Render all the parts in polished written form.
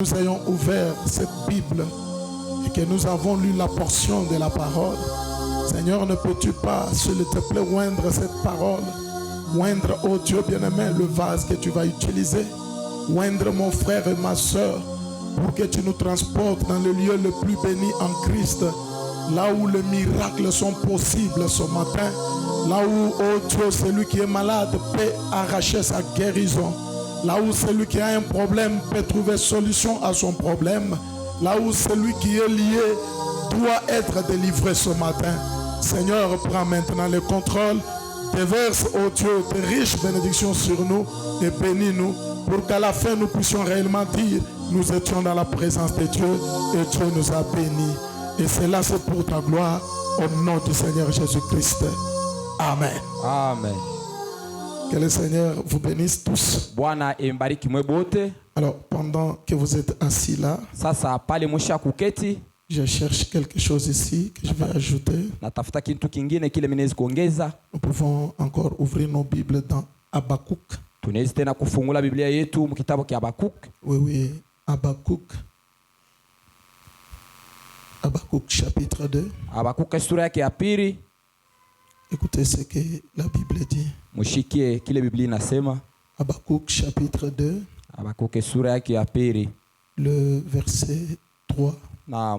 Nous ayons ouvert cette Bible et que nous avons lu la portion de la parole. Seigneur, ne peux-tu pas, s'il te plaît, oindre cette parole, oindre, oh Dieu bien-aimé, le vase que tu vas utiliser, oindre mon frère et ma soeur, pour que tu nous transportes dans le lieu le plus béni en Christ, là où les miracles sont possibles ce matin, là où, oh Dieu, celui qui est malade peut arracher sa guérison, là où celui qui a un problème peut trouver solution à son problème, là où celui qui est lié doit être délivré ce matin. Seigneur, prends maintenant le contrôle, déverse, oh Dieu, tes riches bénédictions sur nous et bénis-nous pour qu'à la fin nous puissions réellement dire nous étions dans la présence de Dieu et Dieu nous a bénis. Et cela c'est pour ta gloire au nom du Seigneur Jésus-Christ. Amen. Amen. Que le Seigneur vous bénisse tous. Alors, pendant que vous êtes assis là, je cherche quelque chose ici que je vais ajouter. Nous pouvons encore ouvrir nos Bibles dans Habakkuk. Oui, Habakkuk. Habakkuk chapitre 2. Écoutez ce que la Bible dit. Habakkuk chapitre 2. Le verset 3. La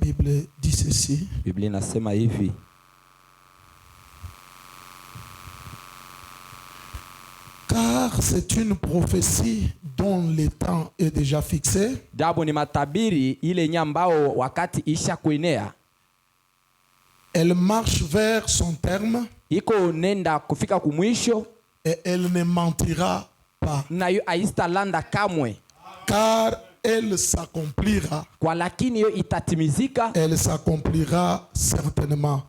Bible dit ceci. Car c'est une prophétie dont le temps est déjà fixé. Elle marche vers son terme et elle ne mentira pas. Car elle s'accomplira. Elle s'accomplira certainement.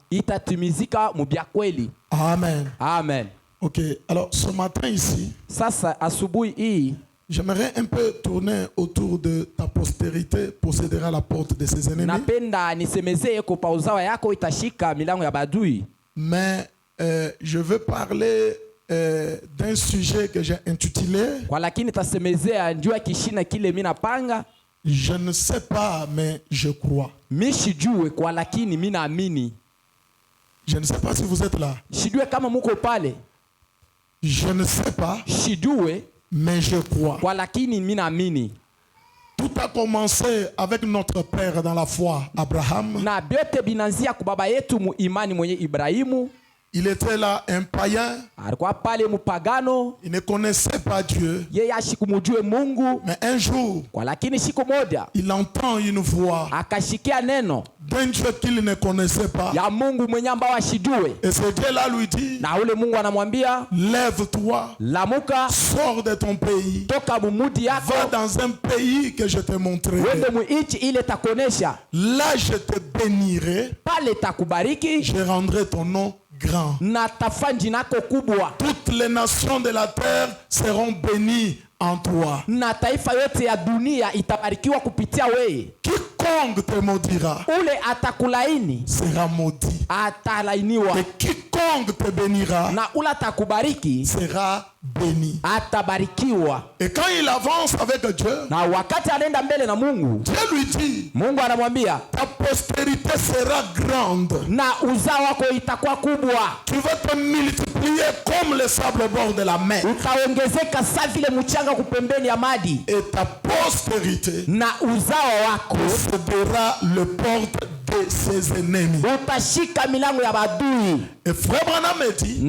Amen. Amen. Ok, alors ce matin ici, j'aimerais un peu tourner autour de ta postérité possédera la porte de ses ennemis. Mais je veux parler d'un sujet que j'ai intitulé je ne sais pas, mais je crois. Je ne sais pas si vous êtes là. Je ne sais pas, mais je crois. Tout a commencé avec notre père dans la foi, Abraham. Il était là un païen. Il ne connaissait pas Dieu. Mais un jour, il entend une voix d'un Dieu qu'il ne connaissait pas. Et ce Dieu-là lui dit, lève-toi, sors de ton pays, va dans un pays que je te montrerai. Là je te bénirai, je rendrai ton nom grand. Toutes les nations de la terre seront bénies en toi. Quiconque te maudira sera maudit. Et quiconque te bénira sera béni. Et quand il avance avec Dieu, Dieu lui dit, ta postérité sera grande. Tu vas te multiplier comme le sable au bord de la mer. Et ta postérité possédera le porte de ses ennemis. Et frère Branham me dit,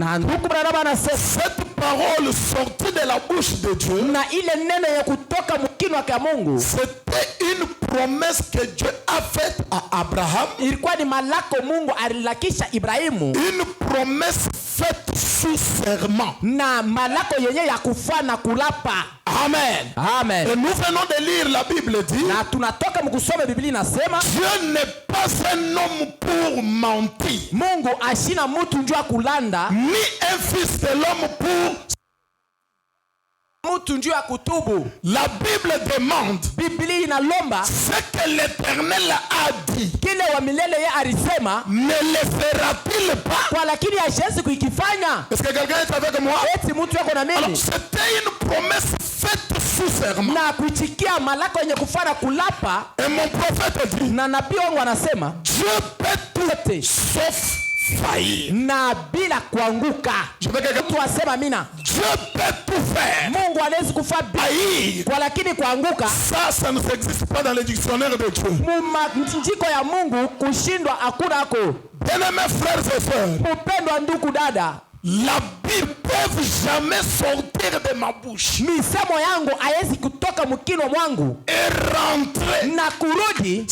cette parole sortie de la bouche de Dieu, c'était une promesse que Dieu a faite à Abraham. Une promesse faite sous serment. Amen. Amen. Et nous venons de lire la Bible dit, Dieu n'est pas un homme pour mentir, ni un fils de l'homme pour. La Bible demande ce que l'Éternel a dit. Ne le fera-t-il pas? Est-ce que quelqu'un est avec moi? Alors c'était une promesse faite sous serment. Na kuitikia malako yenye kufana kulapa. Et mon prophète dit, na nabii wangu anasema Dieu peut tout sauf faillir. Na bila kuanguka. Je veux que tu asema mina. Dieu peut tout faire. Mungu anaweza kufa faillir. Kwa lakini kuanguka. Ça ne existe pas dans le dictionnaire de Dieu. Mjiko ya Mungu kushindwa hakuna hako. Bien-aimés frères et sœurs. Upendwa ndugu dada. La Bible peut jamais sortir de ma bouche. Misemo yangu haiwezi kutoka mkino mwangu. Et rentrer. Na kurudi.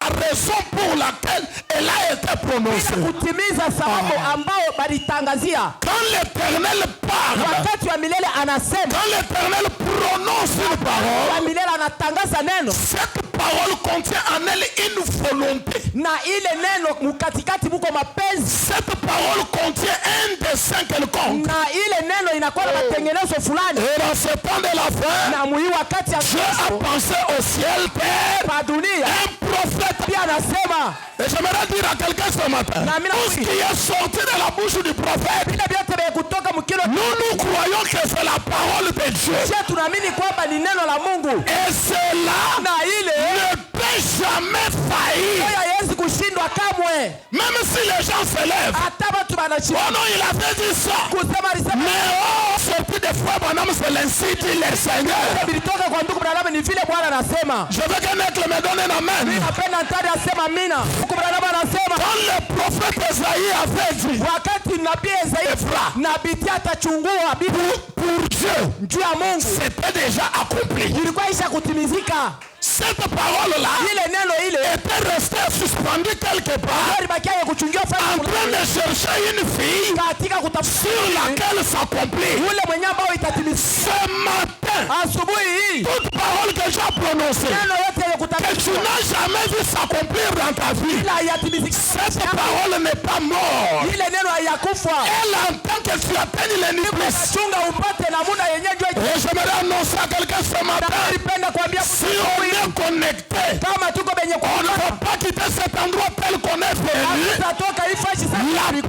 La raison pour laquelle elle a été prononcée. Kutimiza sababu ambao balitangazia. Quand l'Éternel parle. Wakati wa milele anasema. Quand l'Éternel prononce une parole. Wa milele anatangaza neno. Cette parole contient en elle une volonté. Na ile neno mkatikati muko mapenzi. Cette parole contient un dessein quelconque. Na ile neno inakuwa na matengenezo fulani. Et dans ce temps de la fin. Na mui wakati ya Dieu a pensé au ciel terre. Pa dunia. Un prophète. Pia anasema. Et j'aimerais dire à quelqu'un ce matin. Tout ce qui est sorti de la bouche du prophète. Nous croyons que c'est la parole de Dieu. Et cela ne peut jamais faillir. Même si les gens se lèvent. Oh non, il avait dit ça. Mais oh, sorti des fois, bonhomme, c'est l'ainsi dit le Seigneur. Je veux qu'un aigle me donne un amen. Quand le prophète Esaïe avait dit, pour Dieu, c'était déjà accompli. Cette parole-là était restée suspendue quelque part en train de chercher une fille sur laquelle s'accomplit. Ce matin, toute parole que j'ai prononcée, que tu n'as jamais vu s'accomplir dans ta vie, cette parole n'est pas morte. Elle entend que tu atteignes les niveaux. Et j'aimerais annoncer à quelqu'un ce matin, si on est connecté, on ne peut pas quitter cet endroit tel qu'on est venu. La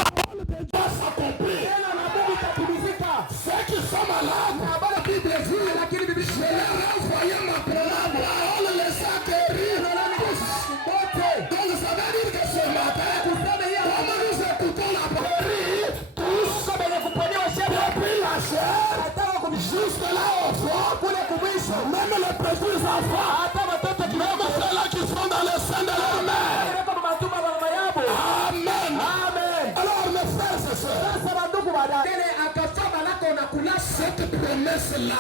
parole de Dieu s'accomplit. Ceux qui sont malades, la Bible dit, je leur ai envoyé ma parole, les a guéris. Donc ça veut dire que ce matin, comme nous écoutons la parole, tous depuis la chair, jusque là au fond, même les petits enfants, même ceux-là qui sont dans le sein de leur mère. Amen. Alors mes frères et sœurs, cette promesse-là,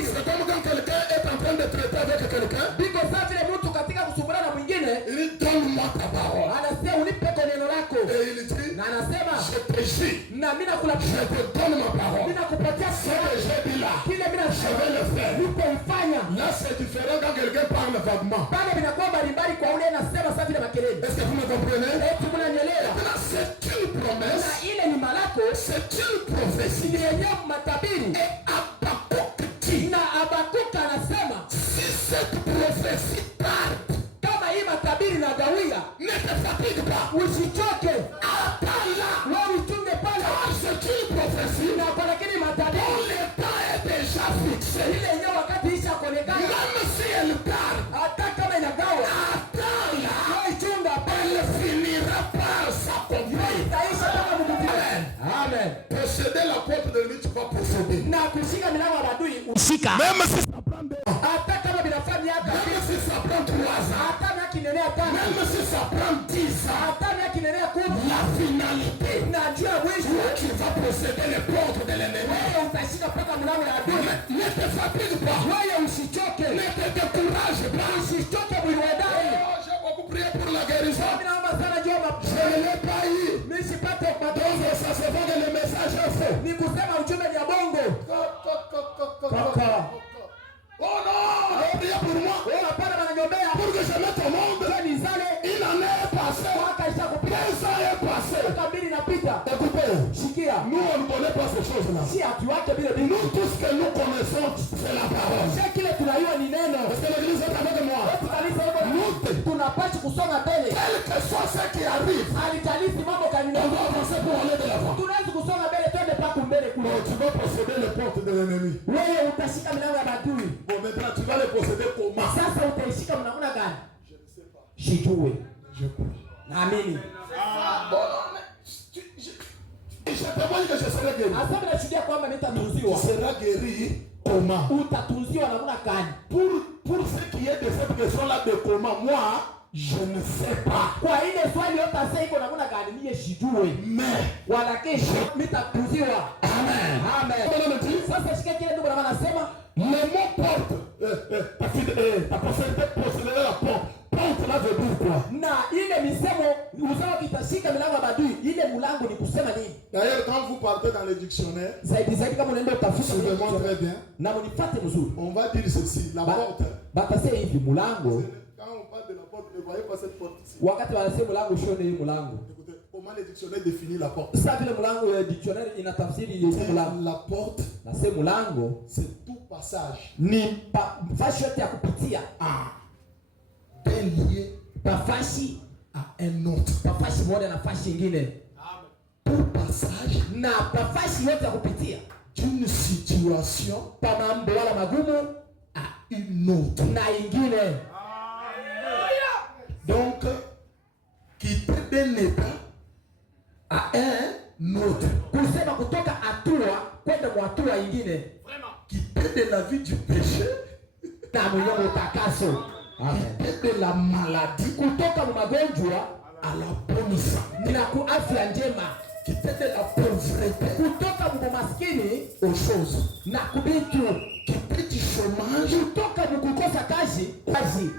c'est comme quand quelqu'un est en train de traiter avec quelqu'un. Il dit, donne-moi ta parole. Et il dit, je te jure, je te donne ma parole. Ce que j'ai dit là, je vais le faire. Là c'est différent quand quelqu'un parle vaguement. Est-ce que vous me comprenez? Maintenant c'est une promesse, c'est une prophétie. Et Habakkuk dit, si cette prophétie part, ne te fatigue pas. Attends-la. Car c'est une prophétie dont l'état est déjà fixé. Même si elle part, attends-la. Elle finira par s'accomplir. Amen. Posséder la porte de l'ennemi, tu vas posséder. Même si ça prend 2 ans. Même si ça prend 3 ans. Même si ça prend 10 ans. La finalité, tu vas posséder les portes de l'ennemi. Ne te fatigue pas. Ne te décourage pas. J'ai beaucoup prié pour la guérison. Je ne l'ai pas eu. Donc ça se voit que le message est faux. Oh non, priez pour moi. Pour que je mette au monde. Une année est passée. 15 ans est passé. Écoutez, nous on ne connaît pas ces choses-là. Nous tout ce que nous connaissons, c'est la parole. Est-ce que l'église est avec moi? Nous, quel que soit ce qui arrive, on doit avancer pour aller de l'avant. Tu veux posséder les portes de l'ennemi. wewe utashika milango ya adui. Bon, maintenant tu vas les posséder comment? Sasa utaishika namna gani? Je ne sais pas. Shijue. Je crois. Naamini. Bon, je témoigne que je serai guéri. Asema nashuhudia kwamba Tu nitatunziwa. seras guéri comment? Utatunziwa namna gani? Pour ce qui est de cette question-là de comment, moi, je ne sais pas. Kwa ile swali yote sasa iko namna gani mie shijue. Mais Wala kesho nitatunziwa. Amen. Amen. Sasa shika kile ndugu na anasema le mot porte, ta possibilité de posséder la porte. Porte là veut dire quoi? na ile misemo uzao kitashika milango ya adui. Ile mlango ni kusema nini? D'ailleurs, quand vous partez dans les dictionnaires, Zaidi kama unaenda utafuta suivez-moi très bien. na mnifuate mzuri. On va dire ceci, la porte. Batasema hivi mlango. Quand on parle de la porte, ne voyez pas cette porte ici. Wakati wanasema mlango shone hii mlango. Écoutez, comment les dictionnaires définissent la porte? Sasa vile mlango ya dictionary inatafsiri ile mlango. La porte, Na sema mlango c'est tout passage ni fashi yote ya kupitia. d'un lieu Pafashi à un autre. pafashi moja na fashi nyingine. Tout passage Na pafashi yote ya kupitia. d'une situation Pa mambo wala magumu à une autre. na ingine. Donc, quitter d'un état à un autre. Kusema kutoka hatua kwenda kwa hatua nyingine. Quitter de la vie du péché, Na mwenye utakaso. quitter de la maladie Kutoka magonjwa à la bonne santé. na kuafya njema. Quitter de la pauvreté Kutoka maskini aux choses. na kubitu. Quitter du chômage. Kutoka kukosa kazi.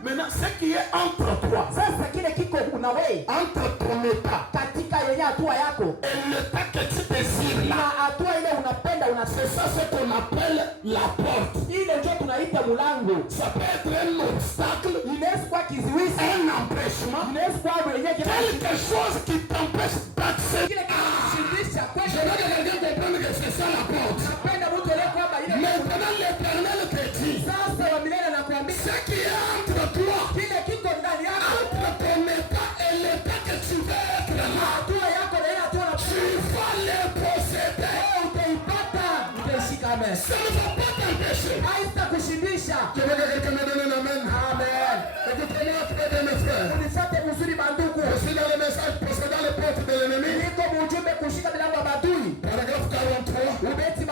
Maintenant, ce qui est entre toi, Sasa kile kiko unawe entre ton état katika yenye hatua yako et l'état que tu désires na là, hatua ile unapenda c'est ça ce qu'on appelle la porte. ile ndio tunaita mlango. Ça peut être un obstacle, Inaweza kuwa kizuizi, un empêchement, inaweza kuwa mwenye quelque chose qui t'empêche d'accéder. kile kinakushindisha Je kwenda. veux que quelqu'un comprenne que c'est ça la porte. Napenda mtu leo kwamba ile Maintenant, l'éternel te dit, sasa wa milele anakuambia ce qui est entre toi, kile kiko ndani yako, entre ton état et l'état que tu veux être là, hatua yako na ile hatua tu vas les posséder. utaipata, utaishika. Amen. Ça ne va pas t'empêcher. Haitakushindisha. Je veux que quelqu'un me donne un amen. Amen. Écoutez-moi très bien, mes frères. Unifuate mzuri bandugu. Je suis dans le message possédant les portes de l'ennemi. Niko mjumbe kushika milango ya adui. Paragraphe 43. Ubeti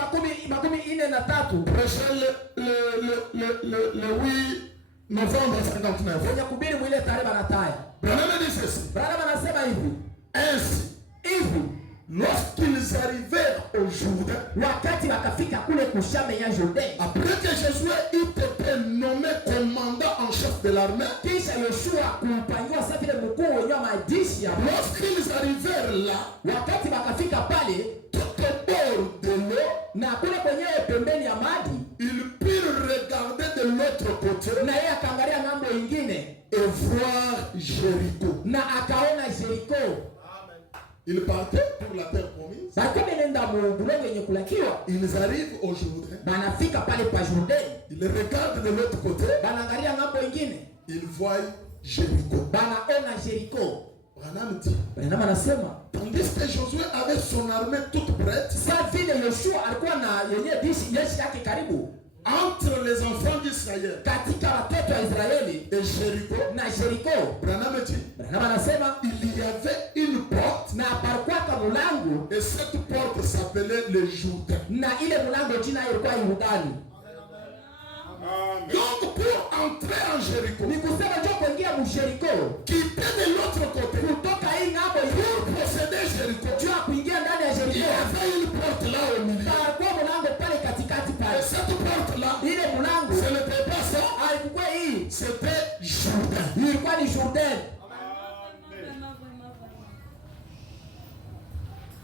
makumi ine na tatu. Prêché le 8 novembre 59. Kwenye kubiri mwile tarehe banataya. Branham dit ceci. Branham anasema hivi. Ainsi, Hivi lorsqu'ils arrivèrent au Jourdain, wakati wakafika kule kushame ya Jordan. après que Josué eut été nommé commandant en chef de l'armée, Kisha Yoshua kumpangiwa sasa vile mkuu wenye majeshi ya lorsqu'ils arrivèrent là, wakati wakafika pale tout au bord de l'eau, na kule kwenyewe pembeni ya maji, ils purent regarder de l'autre côté na yeye akaangalia ng'ambo ingine et voir Jéricho. na akaona Jericho. Ils partaient pour la terre promise. Bakome nenda mulongo yenye kulakiwa. Ils arrivent au Jourdain. Banafika pale pa Jordan. Ils regardent de l'autre côté. Banaangalia ng'ambo ingine. Ils voient Jéricho. Banaona Jericho. Branham dit, Branham anasema tandis que Josué avait son armée toute prête, sasa vile Yoshua alikuwa na yenye jeshi yake karibu entre les enfants d'Israël katika watoto wa Israeli et Jéricho, na Jericho. Branham dit, Branham anasema il y avait une porte na parkwaka mulango et cette porte s'appelait le Jourdain. na ile mulango jina ilikuwa Yordani. Donc pour entrer en Jéricho, Ni kusema njoo kuingia mu Jericho quitter de l'autre côté, kutoka hii ng'ambo pour posséder Jéricho, njoo kuingia ndani ya il y Jericho. avait une porte là au milieu. Parkuwa mulango pale katikati Et pale. cette porte là, Ile mulango ce n'était pas ça, haikuwa hii, c'était Jourdain. ilikuwa ni Jordan.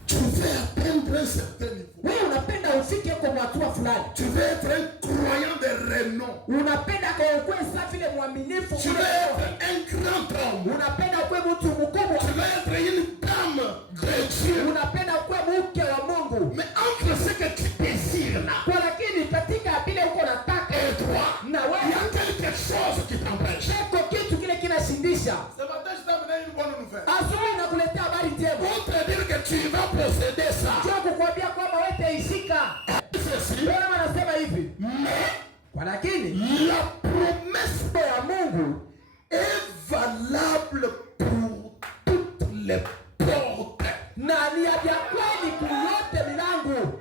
Tu veux atteindre un certain niveau. Wewe unapenda ufike kwa hatua fulani. Tu veux être un croyant de renom. Unapenda kwa ukwe safi vile mwaminifu Tu veux kule. être un grand homme. Unapenda ukwe mtu mkubwa. Tu veux être une dame de Dieu. Unapenda ukwe mke wa Mungu. Mais entre ce que tu désires là Kwa lakini katika vile uko nataka et toi, na il y wewe a quelque chose qui t'empêche. cheko kitu kile kinashindisha. Ce matin, je t'ai amené une bonne nouvelle. Asubuhi nakuletea habari njema. Pour te dire que tu vas posséder ça. Sio kukwambia kwamba wewe utaishika. Ceci, Bwana anasema lakini la promesse ya Mungu est valable pour toutes les portes. na ni ya kweli kuyote milango.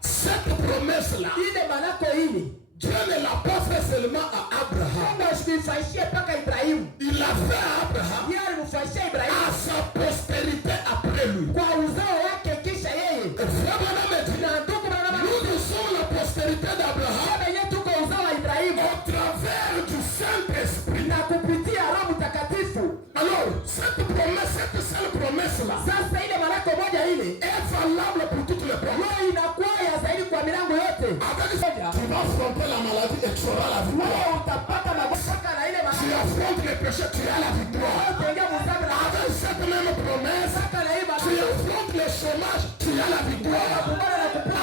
Cette promesse-là, Ile malako hili Dieu ne l'a pas fait seulement à Abraham. Mungu asimfanyishie paka Ibrahimu. Il l'a fait à Abraham, Yeye alimfanyishia Ibrahimu à sa postérité après lui. kwa uzao wake kisha yeye. Frère Branham dit, Na ndugu Branham, nous sommes la postérité d'Abraham yeye tuko uzao wa Ibrahimu au travers du Saint-Esprit. na kupitia Roho Mtakatifu. Alors, cette promesse, cette seule promesse-là, Sasa ile malako moja ile est valable pour toutes les portes. wewe inakuwa ya zaidi kwa milango yote. Avec ça, tu vas affronter la maladie et tu auras la victoire. Wewe utapata magonjwa na ile Tu malako. affrontes les péchés, tu as la victoire. Wewe utaingia mzambi na Avec cette même promesse, saka na ile tu malako. affrontes le chômage, tu as la victoire.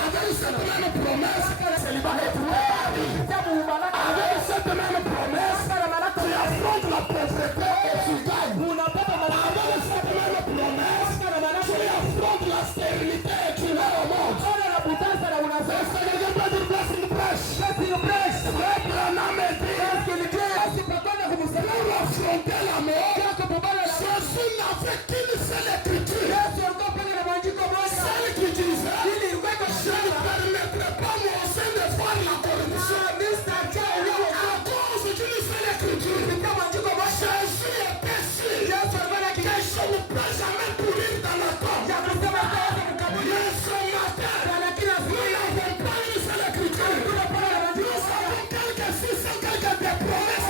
Avec cette même promesse, célibat est avec cette même promesse, tu affrontes la pauvreté et tu gagnes. Avec cette même promesse, tu affrontes la stérilité et tu mets au monde. Ça ne veut pas dire blessing prêche. Frère Branham dit, pour affronter la mort, Jésus n'avait qu'une seule écriture. Celle qui disait, je ne permettrai pas mon sein de faire la corruption. À cause d'une seule écriture, Jésus était sûr que je ne peux jamais pourrir dans la tombe. Mais ce matin, nous n'avons pas une seule écriture. Nous savons quelques six et quelques des promesses.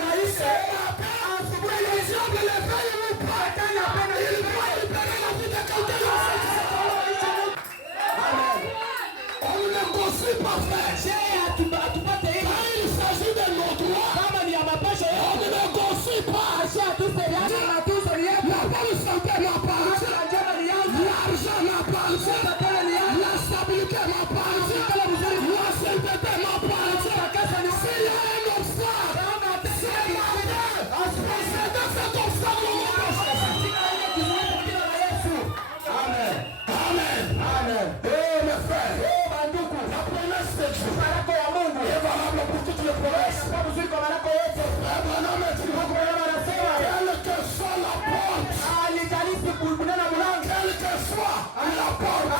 Avec ça, ce matin, que le diable les veille ou pas, il va libérer la vie de quelqu'un. On ne négocie pas fait. Quand il s'agit de nos droits, on ne négocie pas. La bonne santé m'appartient. L'argent m'appartient. La stabilité m'appartient. La sainteté m'appartient. S'il y a un obstacle, c'est matin. Procédez cet obstacle au nom de Jésus. Amen. Eh mes frères, la promesse de Dieu est valable pour toutes les promesses. Frère Branham dit, quelle que soit la porte, quelle que soit la porte,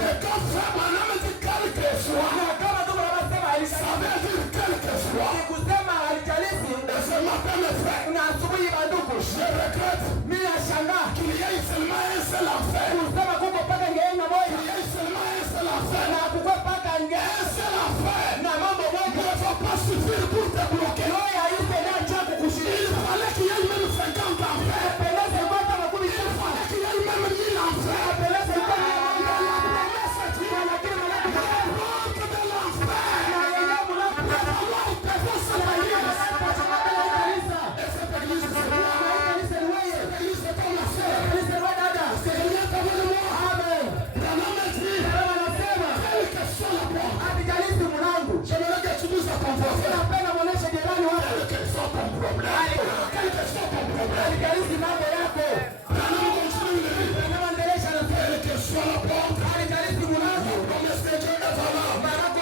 et quand Frère Branham dit quelle que soit, ça veut dire quelle que soit. Et ce matin mes frères, je regrette qu'il y ait seulement un seul enfer. Il y ait seulement un seul enfer. Un seul enfer ne va pas suffire pour te bloquer. Il fallait qu'il y ait même 50 enfers. Il fallait qu'il y ait même 1000 enfers. Mais la promesse dit, la porte de l'enfer ne va pas te faire s'éloigner. Et cette église, c'est moi. Cette église, c'est ton affaire. C'est rien qu'avec moi. Branham dit, quelle que soit la porte, j'aimerais que tu dises à ton voisin, quel que soit ton problème, quel que soit ton problème. Branham continue de dire, quelle que soit la porte, la promesse de Dieu est valable.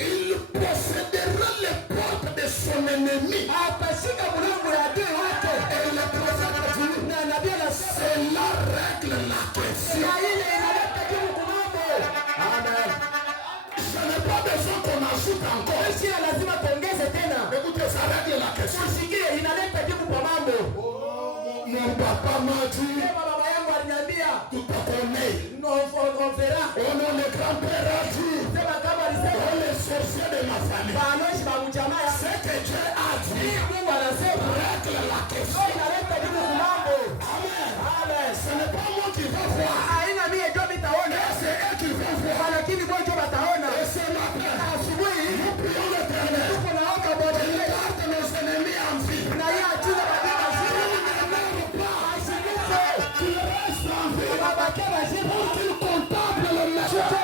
Il possédera les portes de son ennemi. Et le prophète dit, c'est la règle, la question. Amen. Je n'ai pas besoin qu'on ajoute encore. Écoutez, ça règle la question. Mon papa m'a dit, tout te connaît. Oh non, le grand-père a dit, oh les sorciers de ma famille. C'est que Dieu a dit, règle la question. Amen. Ce n'est pas moi qui va voir. C'est eux qui vont voir. Et ce matin, nous prions l'Éternel. Il garde nos ennemis en vie. Qu'il reste en vie. Pour qu'il contemple le méchant.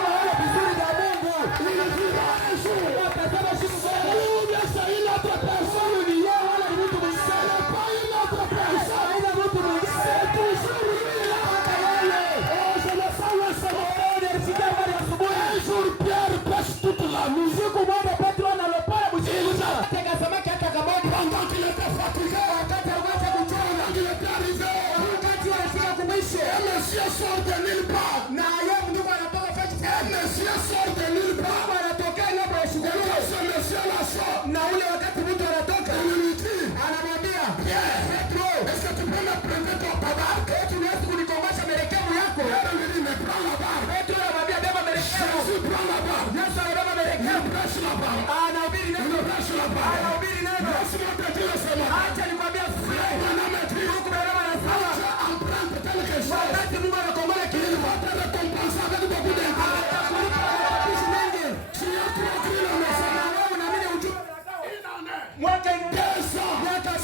anahubiri neno. Acha nikwambie wakati Mungu anakomboa kilimo mwaka intesa mwaka 5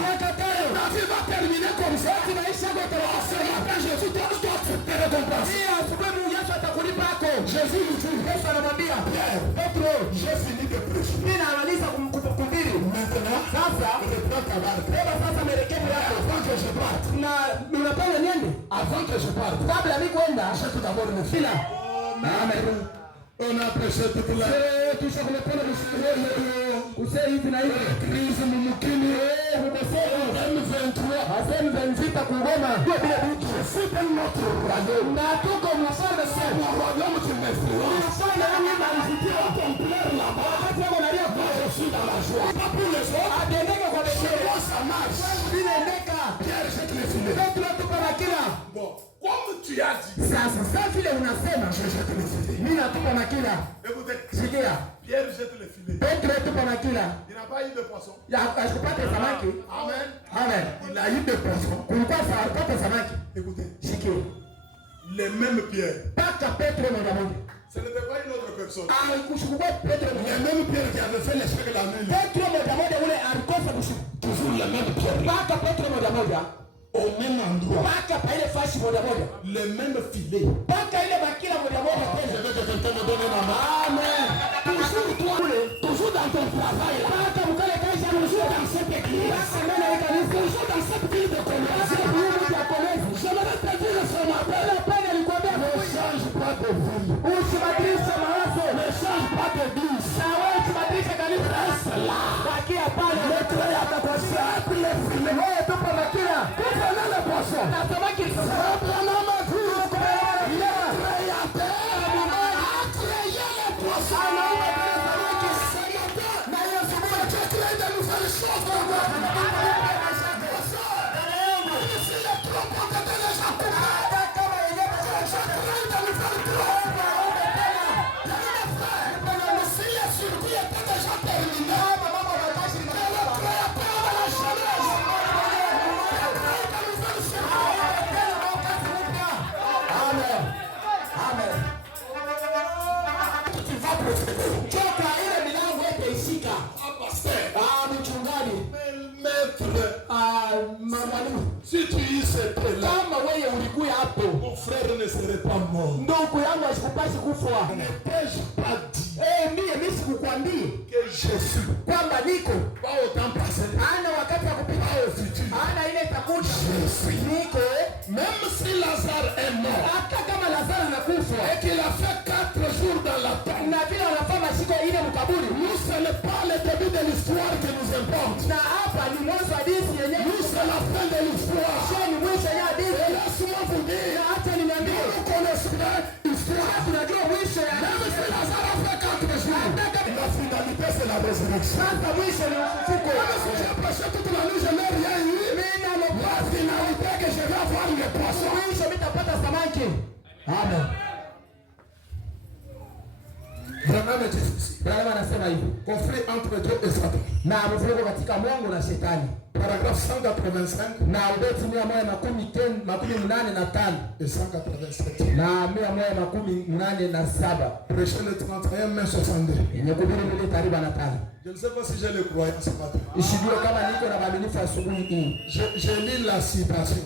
mwaka 5 David va terminer comme ça. Maisha yako yatakuwa Jésus doit te récompenser. Yesu atakulipa hapo. Jésus lui dit, Yesu anamwambia Petro, j'ai fini de prêcher. Mimi naanza kuhubiri. Maintenant, sasa reprends ta barque. Sasa merekebu yako. Avant que je parte. Na unapanga nini? Avant que je parte. Kabla mimi kwenda, je te d'abord le fila. Amen. On a prêché toute la touche comme pour le usei hivi na hivi. Crise mumkini. M23. M28 kugoma. Ndio bila vitu. C'est notre royaume. Na tuko mfalme sana. Royaume tu m'influence. Mfalme wangu ananifikia complet là-bas. Wakati wangu nalia je suis dans la joie. Pas pour les autres. Adendeka kwa leo. Ça marche. Binendeka. Pierre jette les filets. Petro tupa na kila. Bon. Comme tu as dit. Sasa vile unasema je jette les filets. Mimi natupa na kila. Écoutez. Sikia. Pierre jette les filets. Petro tupa na kila. Il n'a pas eu de poisson. Ya ashikupata samaki. Amen. Amen. Il a eu de poisson. Kulikuwa alipata samaki. Écoutez. Sikia. Les mêmes pierres. Paka Petro moja moja. Ce n'était pas une autre personne. Kushukua Petro. Les mêmes pierres qui avaient fait l'échec de la nuit. Petro moja moja ule alikosa kushuku. Toujours les mêmes pierres. Paka Petro moja moja. Au même endroit. Paka pa ile fashi moja moja. Les mêmes filets. Paka ile bakila moja moja. Je veux que quelqu'un me donne un amen. Amen. Toujours toi, toujours dans ton travail. Paka mukale kaisha toujours dans cette église. Paka mena église. Toujours dans cette ville de Colosse. J'aimerais te dire ce matin. La peine alikwambia ne change pas de vie. Usibadilishe mawazo. Ne change pas de vie. Sawa usibadilishe kanisa. Reste là. Bakia pale. Letre yatakuwa simple les filets. Wewe tupo makila. Prenez le poisson. Nasema kitu. Prenez ma vie. Letre yatakuwa. Créez le poisson. Na Yesu mwa chakula de nouvelles choses pour moi. Si tu y étais là, mon frère ne serait pas mort. N'ai-je pas dit que Jésus pas au temps passé, pas au futur. Je suis. Même si Lazare est mort et qu'il a fait 4 jours dans la tombe, nous ce n'est pas le début de l'histoire qui nous importe. Nous c'est la fin de l'histoire. Et laisse-moi vous dire, nous connaissons l'histoire. Même si Lazare a fait 4 jours, la finalité c'est la résurrection. Même si j'ai prêché toute la nuit, je n'ai rien eu. La finalité que je vais avoir les poissons. Amen. Vraiment difficile. Conflit entre Dieu et Satan. Paragraphe 185 et 187. Prêcher le 31 mai 62. Je ne sais pas si j'ai le croyant ce matin. Je lis la citation.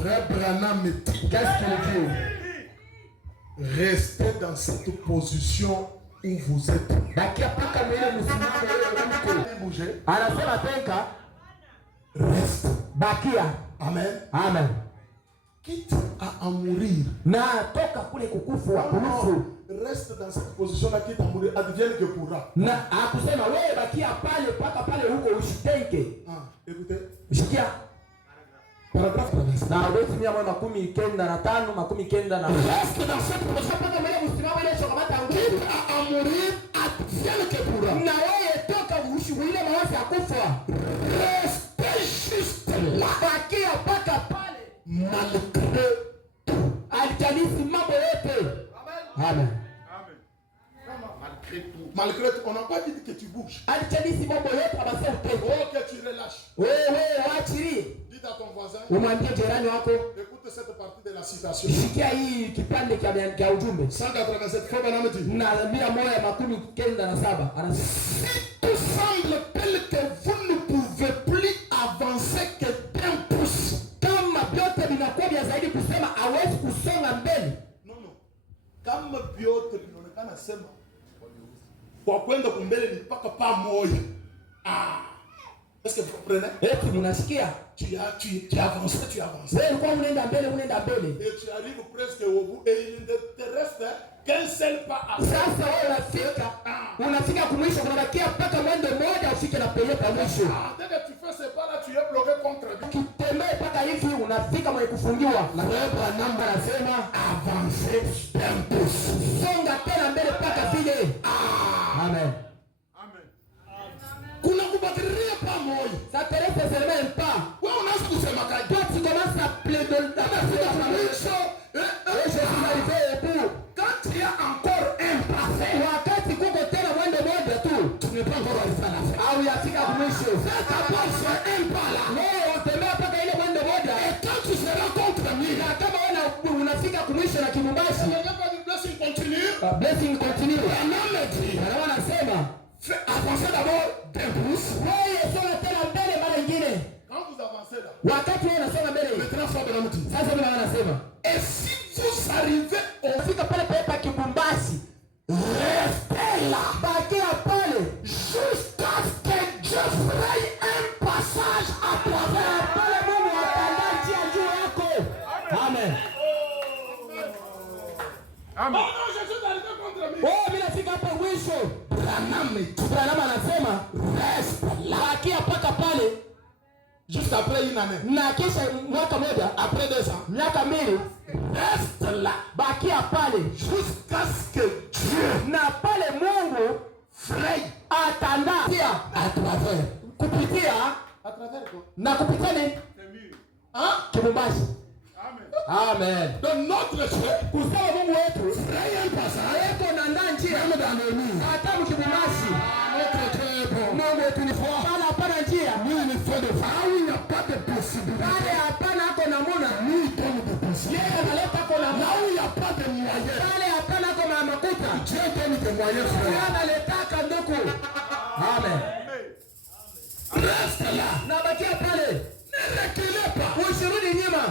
Frère Branham me dit, qu'est-ce qu'il dit? Restez dans cette position où vous êtes. Reste. Amen. Amen. Quitte à en mourir. Na toka kule kukufwa kunusu. Reste dans cette position là, quitte à mourir, advienne que pourra. Na akusema wewe bakia pale paka pale huko usitenke. Écoutez. Sikia. Paragraphe 35. Na wewe tumia mwa 95 95 na. Reste dans cette position paka mwenye msimamo ile chokamata nguvu. Quitte à en mourir, advienne que pourra. Na wewe toka ushughulile mawazo ya kufa. Restez juste là. Bakia paka pale. Malgré tout. Alitalisi mambo yote. Amen. Malgré tout, on n'a pas dit que tu bouges. Oh, que tu relâches. Dis à ton voisin, écoute cette partie de la citation. 187 fois, madame dit. Si tout semble tel que vous ne pouvez plus avancer que d'un pouce. Non. Kama vyote vinaonekana sema kwa kwenda kumbele ni mpaka pamoja. Est-ce que vous comprenez? Tu avances. Et tu arrives presque au bout et il ne te reste qu'un seul pas à faire. Dès que tu fais ce pas là, tu es bloqué contre lui. Avancer d'un pouce. Amen. Kuna kubadilia pamoja. Ça te reste seulement un pas. Wewe unaanza kusema kaji. Toi tu commences à plaider. Je suis arrivé au bout. Quand tu as encore un pas à faire, wakati kuko tena mwende moja tu, tu n'es pas encore arrivé à la fin. Au yafika kumwisho. Fais ta part sur un pas là. Leo utembea mpaka ile mwende moja. Et quand tu seras contre lui, na kama unafika kumwisho na kibumbashi, blessing continue. Blessing continue. Alors on a fait avancer d'abord d'un pouce. Wewe soma tena mbele mara nyingine. Quand vous avancez là, wakati wewe unasoma mbele, sasa mimi wanasema, et si vous arrivez ufika pale pepa kibumbashi, restez là, bakia pale jusqu'à ce que Dieu fraye un passage à travers. Pale Mungu atanda njia juu yako. Amen. Amen. Oh non, je suis arrivé contre lui. Oh, mimi nafika hapo mwisho. Branham anasema reste là, bakia paka pale juste après une année, na kisha mwaka moja, après 2 ans, miaka mbili, reste là, bakia pale jusqu'à ce que Dieu na pale Mungu fraye atanda à travers. Kupitia À travers quoi? Na kupitia ni kibumbashi. Amen. Donc notre Dieu, kusema Mungu wetu fraye un passage yeko na njia hata mkibumbashi. Mungu wetu ni fort. Pala hapana njia. Nous il faut de faire. Il n'y a pas de possibilité. Pale hapana ako na muna. Nous il donne des possibilités. Yeye analeta ako na là où il n'y a pas de moyens. Pale hapana ako na makuta. Dieu donne des moyens, frère. Analetaka ndugu. Amen. Reste là. Na bakia pale. Ne reculez pas. Usirudi nyuma.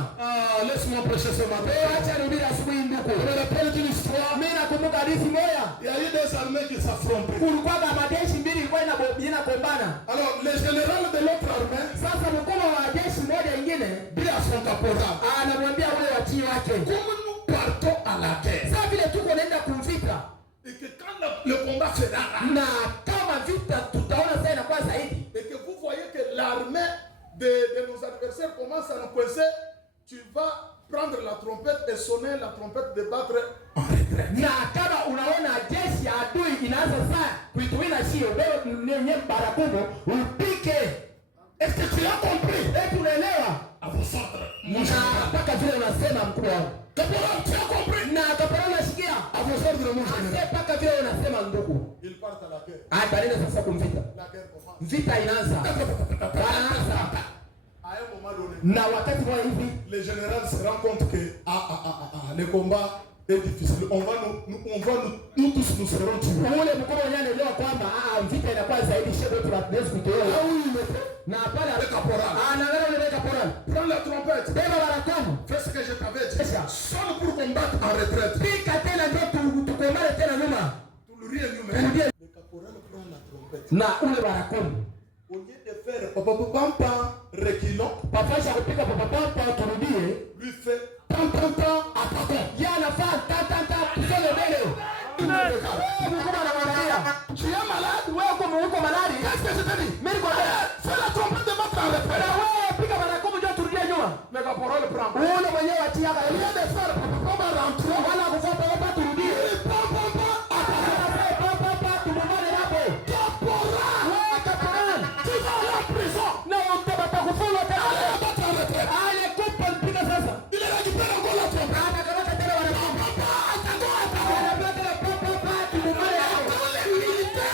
Laisse-moi prêcher ce matin. Acha nihubiri asubuhi ndugu. Je me rappelle d'une histoire. Mimi nakumbuka hadithi moja. Il y a eu 2 armées qui s'affrontaient. Kulikuwa na majeshi mbili ilikuwa inagombana. Alors le général de l'autre armée, sasa mkubwa wa jeshi moja ingine, dit à son caporal, anamwambia ule watii wake, comme nous partons à la guerre, sasa vile tuko naenda kumvita, et que quand le combat sera rare, na kama vita tutaona sasa inakuwa zaidi, et que vous voyez que l'armée de nos adversaires commence à nous coincer, tu vas prendre la trompette et sonner la trompette de battre en retraite. Na kama unaona jeshi ya adui inaanza sasa kuituina sio wewe mwenye barakumu upike. Est-ce que tu as compris? Tunaelewa? Avosandre. Mpaka vile unasema mkubwa wangu. Caporal, tu as compris? Na caporal nasikia. Avosandre mon général. Mpaka vile unasema ndugu. Il part à la guerre. Ataenda sasa kumvita. La guerre commence. Vita inaanza. Wanaanza. À un moment donné, na wakati mmoja hivi le général se rend compte que le combat est difficile. On va nous tous nous serons tués. Ule mkubwa anaelewa kwamba vita inakuwa zaidi shedo tunaweza kutoa. Na pale le caporal. Anaangalia le caporal. Prends la trompette. Beba barakomu. Fais ce que je t'avais dit. Sonne pour combattre en retraite. Pika tena ndio tukomale tena nyuma. Tulirie nyuma. Le caporal prend la trompette. Na ule barakomu. Au lieu de faire papa reculons, papa kupika papa turudie, lui fait attaquons. Yana fa tata tusonge mbele. Mkubwa anamwambia, tu es malade? Wewe uko maladi? Qu'est-ce que je te dis? Mimi kwa fais la trompette de battre en retraite. Wewe pika barakomu ndio turudie nyuma. Le caporal prend. Ule mwenyewe atia kale. Au lieu de faire papa rentrer, wala kufuata papa turudie. Tous les militaires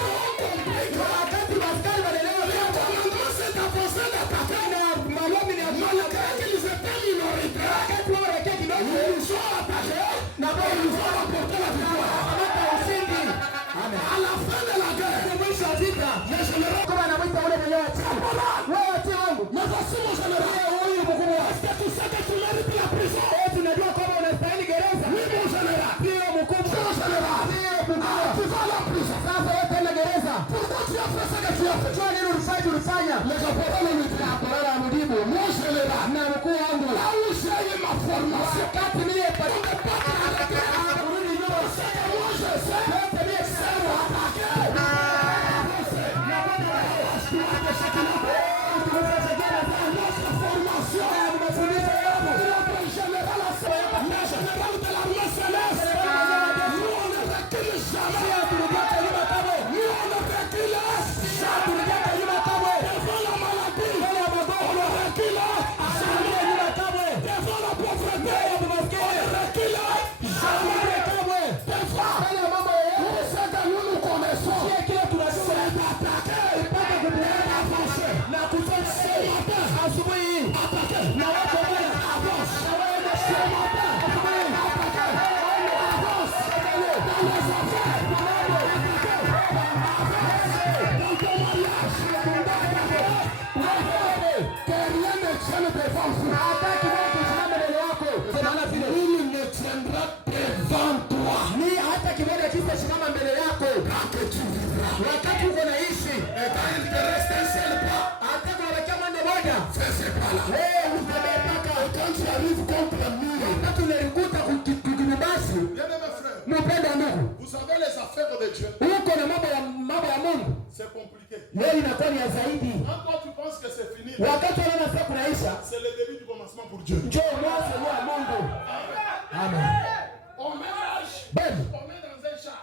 tulifanya. Le caporal lui dit, Kaporala amujibu, mon général, na mkuu wangu, là où j'ai eu ma formation, wakati niliyepata kurudi nyuma, moi je sais, yote niliyesema wakati uko naishi hata kwa wakia mwendo moja wakati unalikuta kukimubasi mpenda ndugu, uko na mambo ya Mungu leo inakuwa ni ya zaidi. Wakati wanaona sasa kunaisha njoo mwanzo wa Mungu. Amen.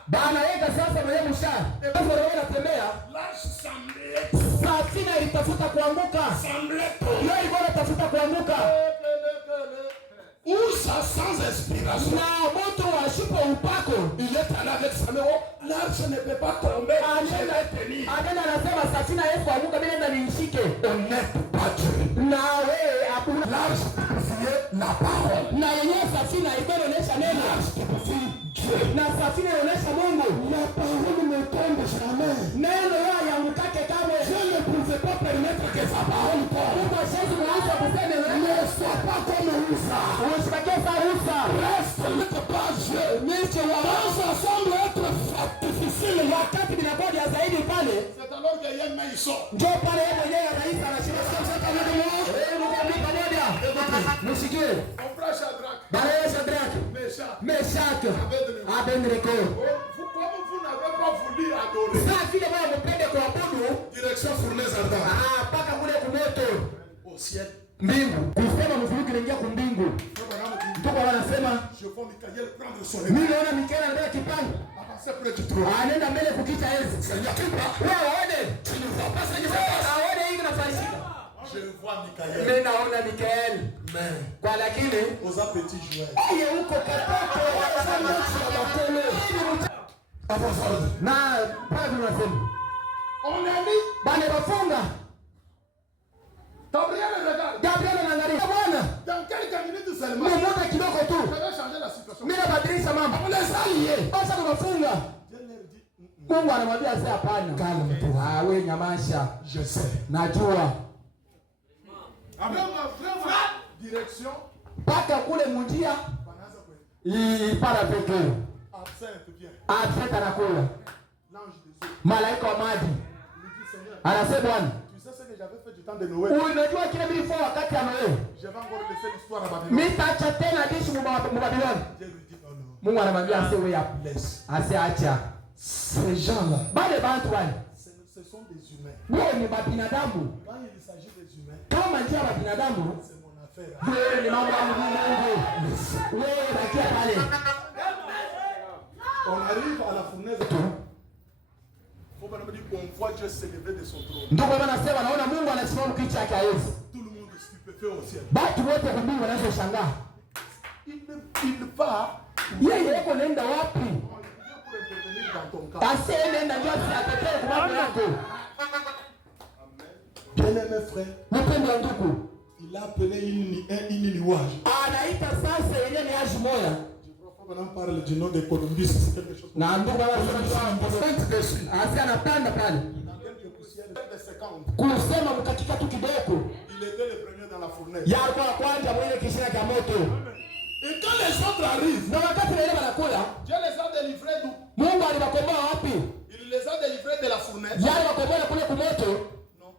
Bana yeka sasa mwenye mshahara. Hapo leo natembea. Safina ilitafuta kuanguka. Leo ilikuwa inatafuta kuanguka. Usa sans inspiration. Na moto wa shupo upako. Il est allé avec sa main. L'arche ne peut pas tomber. Anena anasema safina yetu kuanguka mimi nenda niishike. On n'est pas Dieu. Na wewe hapo l'arche c'est la parole. Na yenyewe safina ilikuwa inaonyesha neno. Na safina inaonyesha Mungu. La parole ne tombe jamais. Neno yao yaangukake kamwe. Dieu ne pouvait pas permettre que sa parole tombe. Mungu hawezi kuacha kusema ne sois pas comme Usa. Usibaki kama Usa. Reste ne pas Dieu. Quand ça semble être difficile, wakati binakuwa ya zaidi pale, c'est alors que yeye il sort. Njoo pale yeye mwenyewe rais anashika sasa kama ndio. Mkambi pamoja. Msikie. On prend Shadrach. Bale Shadrach. Meshach. Abednego. Vous n'avez pas voulu adorer. Sasa vile wao mpende kuabudu direction fournaise ardente. Paka kule kumoto. Au ciel. Mbingu. Kusema mfuluki inaingia kwa mbingu. Ndipo wanasema je vois Mikael prendre son mimi naona Mikael anataka kipango. Avancer près du trône. Anaenda mbele kukicha enzi. Seigneur tu vas. Wewe waone. Tu ne vois pas ce qui se passe. Aone hiki kinafanyika. Je vois Mikael. Mimi naona Mikael. Mais kwa lakini aux petits joueurs. Yeye huko katoto wanasema ya matele. Avancer. Na pale tunasema on a dit bale wafunga. Gabriel regarde. Gabriel anaangalia bwana. Dans quelques minutes seulement. Ni muda kidogo tu. Je vais changer la situation. Mimi nabadilisha mambo. On les a liés. Acha tunafunga. Mungu anamwambia sasa hapana. Calme toi. Wewe nyamasha. Je sais. Najua. Avec ma vraie direction. Paka kule munjia. Para pekee. Absinthe bien. Absinthe anakula. L'ange des eaux. Malaika wa maji. Il dit Seigneur. Anasema Bwana. Tu sais ce que j'avais fait du temps de Noël. Unajua kile nilifanya wakati ya Noeli. Je vais encore laisser l'histoire à Babylone. Mitaacha tena hadithi Babiloni. Dieu lui dit non non. Mungu anamwambia asiwe hapo. Laisse. Asiacha. Ces gens-là. Bale bantu wale. Ce sont des humains. Wewe ni binadamu. Quand il s'agit des humains. Kama njia ya binadamu. C'est mon affaire. Wewe ni mambo ya Mungu. Wewe bakia pale. On arrive à la fournaise. Faut pas nous dire qu'on voit Dieu s'élever de son trône. Ndio baba anasema naona Mungu anasimama kichwa chake Yesu. Tout le monde est stupéfait au ciel. Batu wote kwa mbingu wanashangaa. Il va. Yeye yuko nenda wapi? Pour intervenir dans ton cas. Asiye nenda ndio asiatetee kwa mambo yako. Bien-aimé frère. Mpendwa ndugu. Il a appelé une louange. Anaita sasa yenyewe ni aji moya. On parle du nom de Columbus, c'est quelque chose. Na ndugu anapanda pale. Kusema mkatika tu kidogo. Il était le premier dans la fournaise. Ya alikuwa kwanza mwenye kishina cha moto. Et quand les autres arrivent, na wakati wale wanakula, Dieu les a délivrés d'où? Mungu aliwakomboa wapi? Il les a délivrés de la fournaise. Yale wakomboa kule kumoto? Non.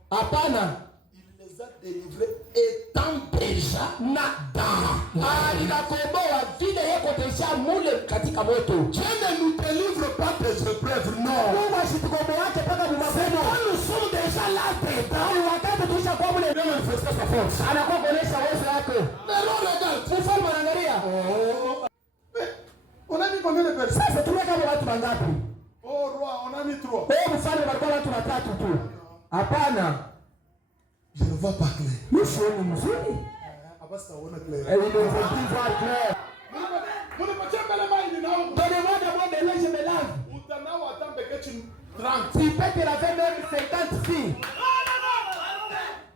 alisha mule katika moto. Dieu ne nous délivre pas des épreuves, non. Mungu ashitukombe yake paka mumasomo. Nous sommes déjà là dedans. Ni wakati tuisha kwa mule Dieu manifeste sa force. anakuwa kuonesha uwezo wake. Mais non, regarde. Mfalme anaangalia. Mais on a mis combien de personnes? Sasa tumeka watu wangapi? Oh roi, on a mis 3. Mfalme walikuwa watu 3 tu. Hapana. Je ne vois pas clair. Msioni mzuri. Abasta uone clair. Elle est voir clair. Mwana machamba mai ni nao. Donnez-moi d'abord des linges de lave. Utanao atambe kechi 30. Si peut que la femme même 50 filles.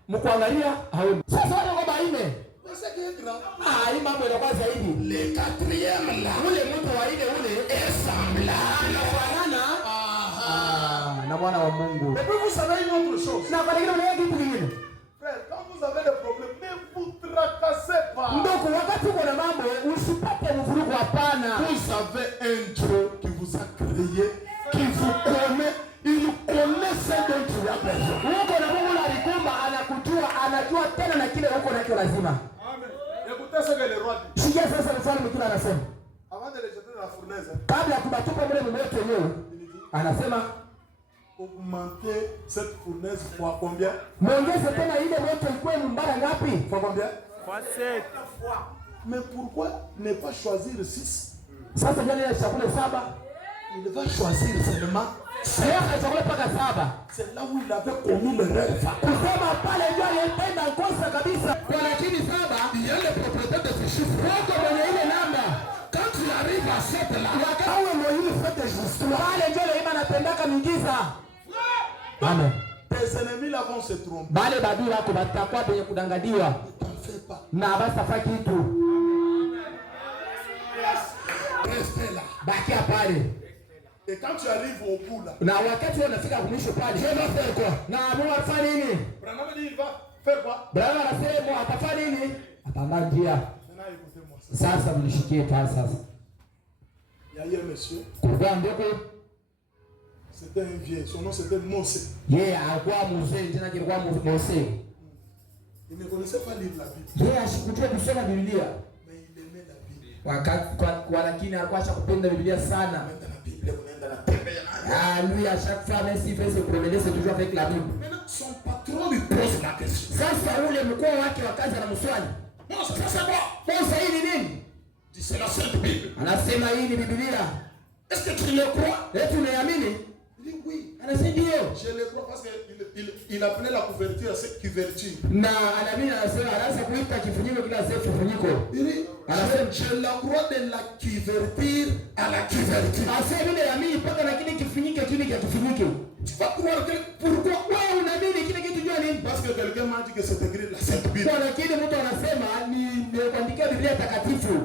Mkuangalia haoni. Sasa wale kwa baine. C'est qui est grand? Hii mambo inakuwa zaidi. Le quatrième là. Ule mtu wa ile ule Est semblable. anafanana na mwana wa Mungu. Mais vous savez une autre chose. Na kwa nini unaona kitu kingine? Frère, quand vous avez des problèmes, ne vous tracassez pas. Ndugu, wakati uko na mambo usipate mvurugo, hapana. Vous avez un Dieu qui vous a créé, qui vous connaît, il connaît ce dont tu as besoin. Uko na Mungu alikumba, anakujua, anajua tena na kile uko nacho lazima. Amen. Écoutez ce que le roi dit. Sikia sasa mfalme kile anasema. Avant de les jeter dans la fournaise, Kabla ya kubatupa mle mmoto wenyewe, anasema augmenter cette fournaise fois combien? muongeze tena ile moto ikuwe mbara ngapi? Fois combien? Fois 7. Mais pourquoi ne pas choisir 6? Sasa jana ile chakula 7, Il va choisir seulement. sio chakula paka 7. C'est là où il avait commis l'erreur. Kusema pale ndio alipenda kosa kabisa. Kwa lakini 7, Il y a le propriétaire de ce chiffre. wako mwenye ile namba. Quand tu arrives à 7 là, Wakati Elohim fait des justes. Pale ndio Elohim anapendaka mingiza. Amen. tes ennemis là vont se tromper. Bale badui wako batakuwa penye kudangadiwa. Ne t'en fais pas. Na basta kitu. Restez là. Bakia pale. Et quand tu arrives au bout là, Na wakati unafika kumwisho pale, je vais faire quoi? Na Mungu afanye nini? Branham dit il va faire quoi? Brother anasema atafanya nini? Atanga njia. Maintenant écoutez-moi ça. Sasa mnishikie taa sasa. Il y a eu un monsieur, Kulikuwa ndoko c'était un vieux, son nom c'était Mose. yeye alikuwa mzee, jina kilikuwa Mose. Il ne connaissait pas lire la Bible, Yeye ashikujua kusoma Biblia. mais il aimait la Bible. Wakati kwa lakini alikuwa ashakupenda Biblia sana. Dans la Bible, on est dans la Bible. Ah, lui, à chaque fois, même s'il fait se promener, c'est toujours avec la Bible. Maintenant, son patron lui pose la question. Sasa ule mkuu wake wa kazi anamswali. Non, ça c'est quoi? Sasa hii ni nini? Il dit c'est la Sainte Bible. Anasema hii ni Biblia. Est-ce que tu le crois? Eti unaamini? Il dit oui. Anasema ndio. Je le crois parce qu'il appelait la couverture à cette couverture. Na anaamini, anasema anaanza kuita kifuniko kila sehemu kifuniko. Il dit je la crois de la couverture à la couverture. Anasema mimi naamini mpaka na kile kifuniko kile cha kifuniko. Tu vas croire que pourquoi? Wewe unaamini kile kitu jua nini? Parce que quelqu'un m'a dit que c'est écrit la Sainte Bible. Kwa lakini mtu anasema ni kuandikia Biblia takatifu.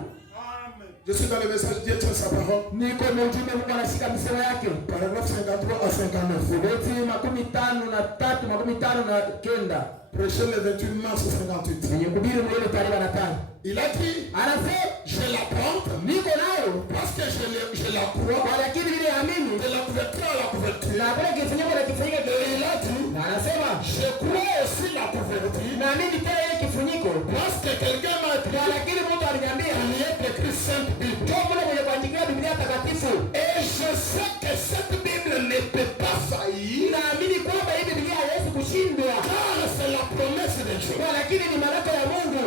Je suis dans le message Dieu tient sa parole. Niko mjumbe, Mungu anashika misemo yake. Paragraphe 53 à 59. Beti 53:59. Prêché le 28 mars 58. Mwenye kubiri mwele tarehe 5. Il a dit, Anasema je la porte niko nayo parce que je la crois kwa lakini vile amini de la couverture à la couverture. na kile kifuniko na kifuniko Il a dit, na anasema je crois aussi la couverture naamini tena ile kifuniko parce que quelqu'un m'a dit, kwa lakini mtu aliniambia il y a écrit Sainte Bible. ndio kule mwenye kuandikia Biblia takatifu. Et je sais que cette Bible ne peut pas faillir Naamini kwamba hii Biblia haiwezi kushindwa car c'est la promesse de Dieu. kwa lakini ni baraka ya Mungu.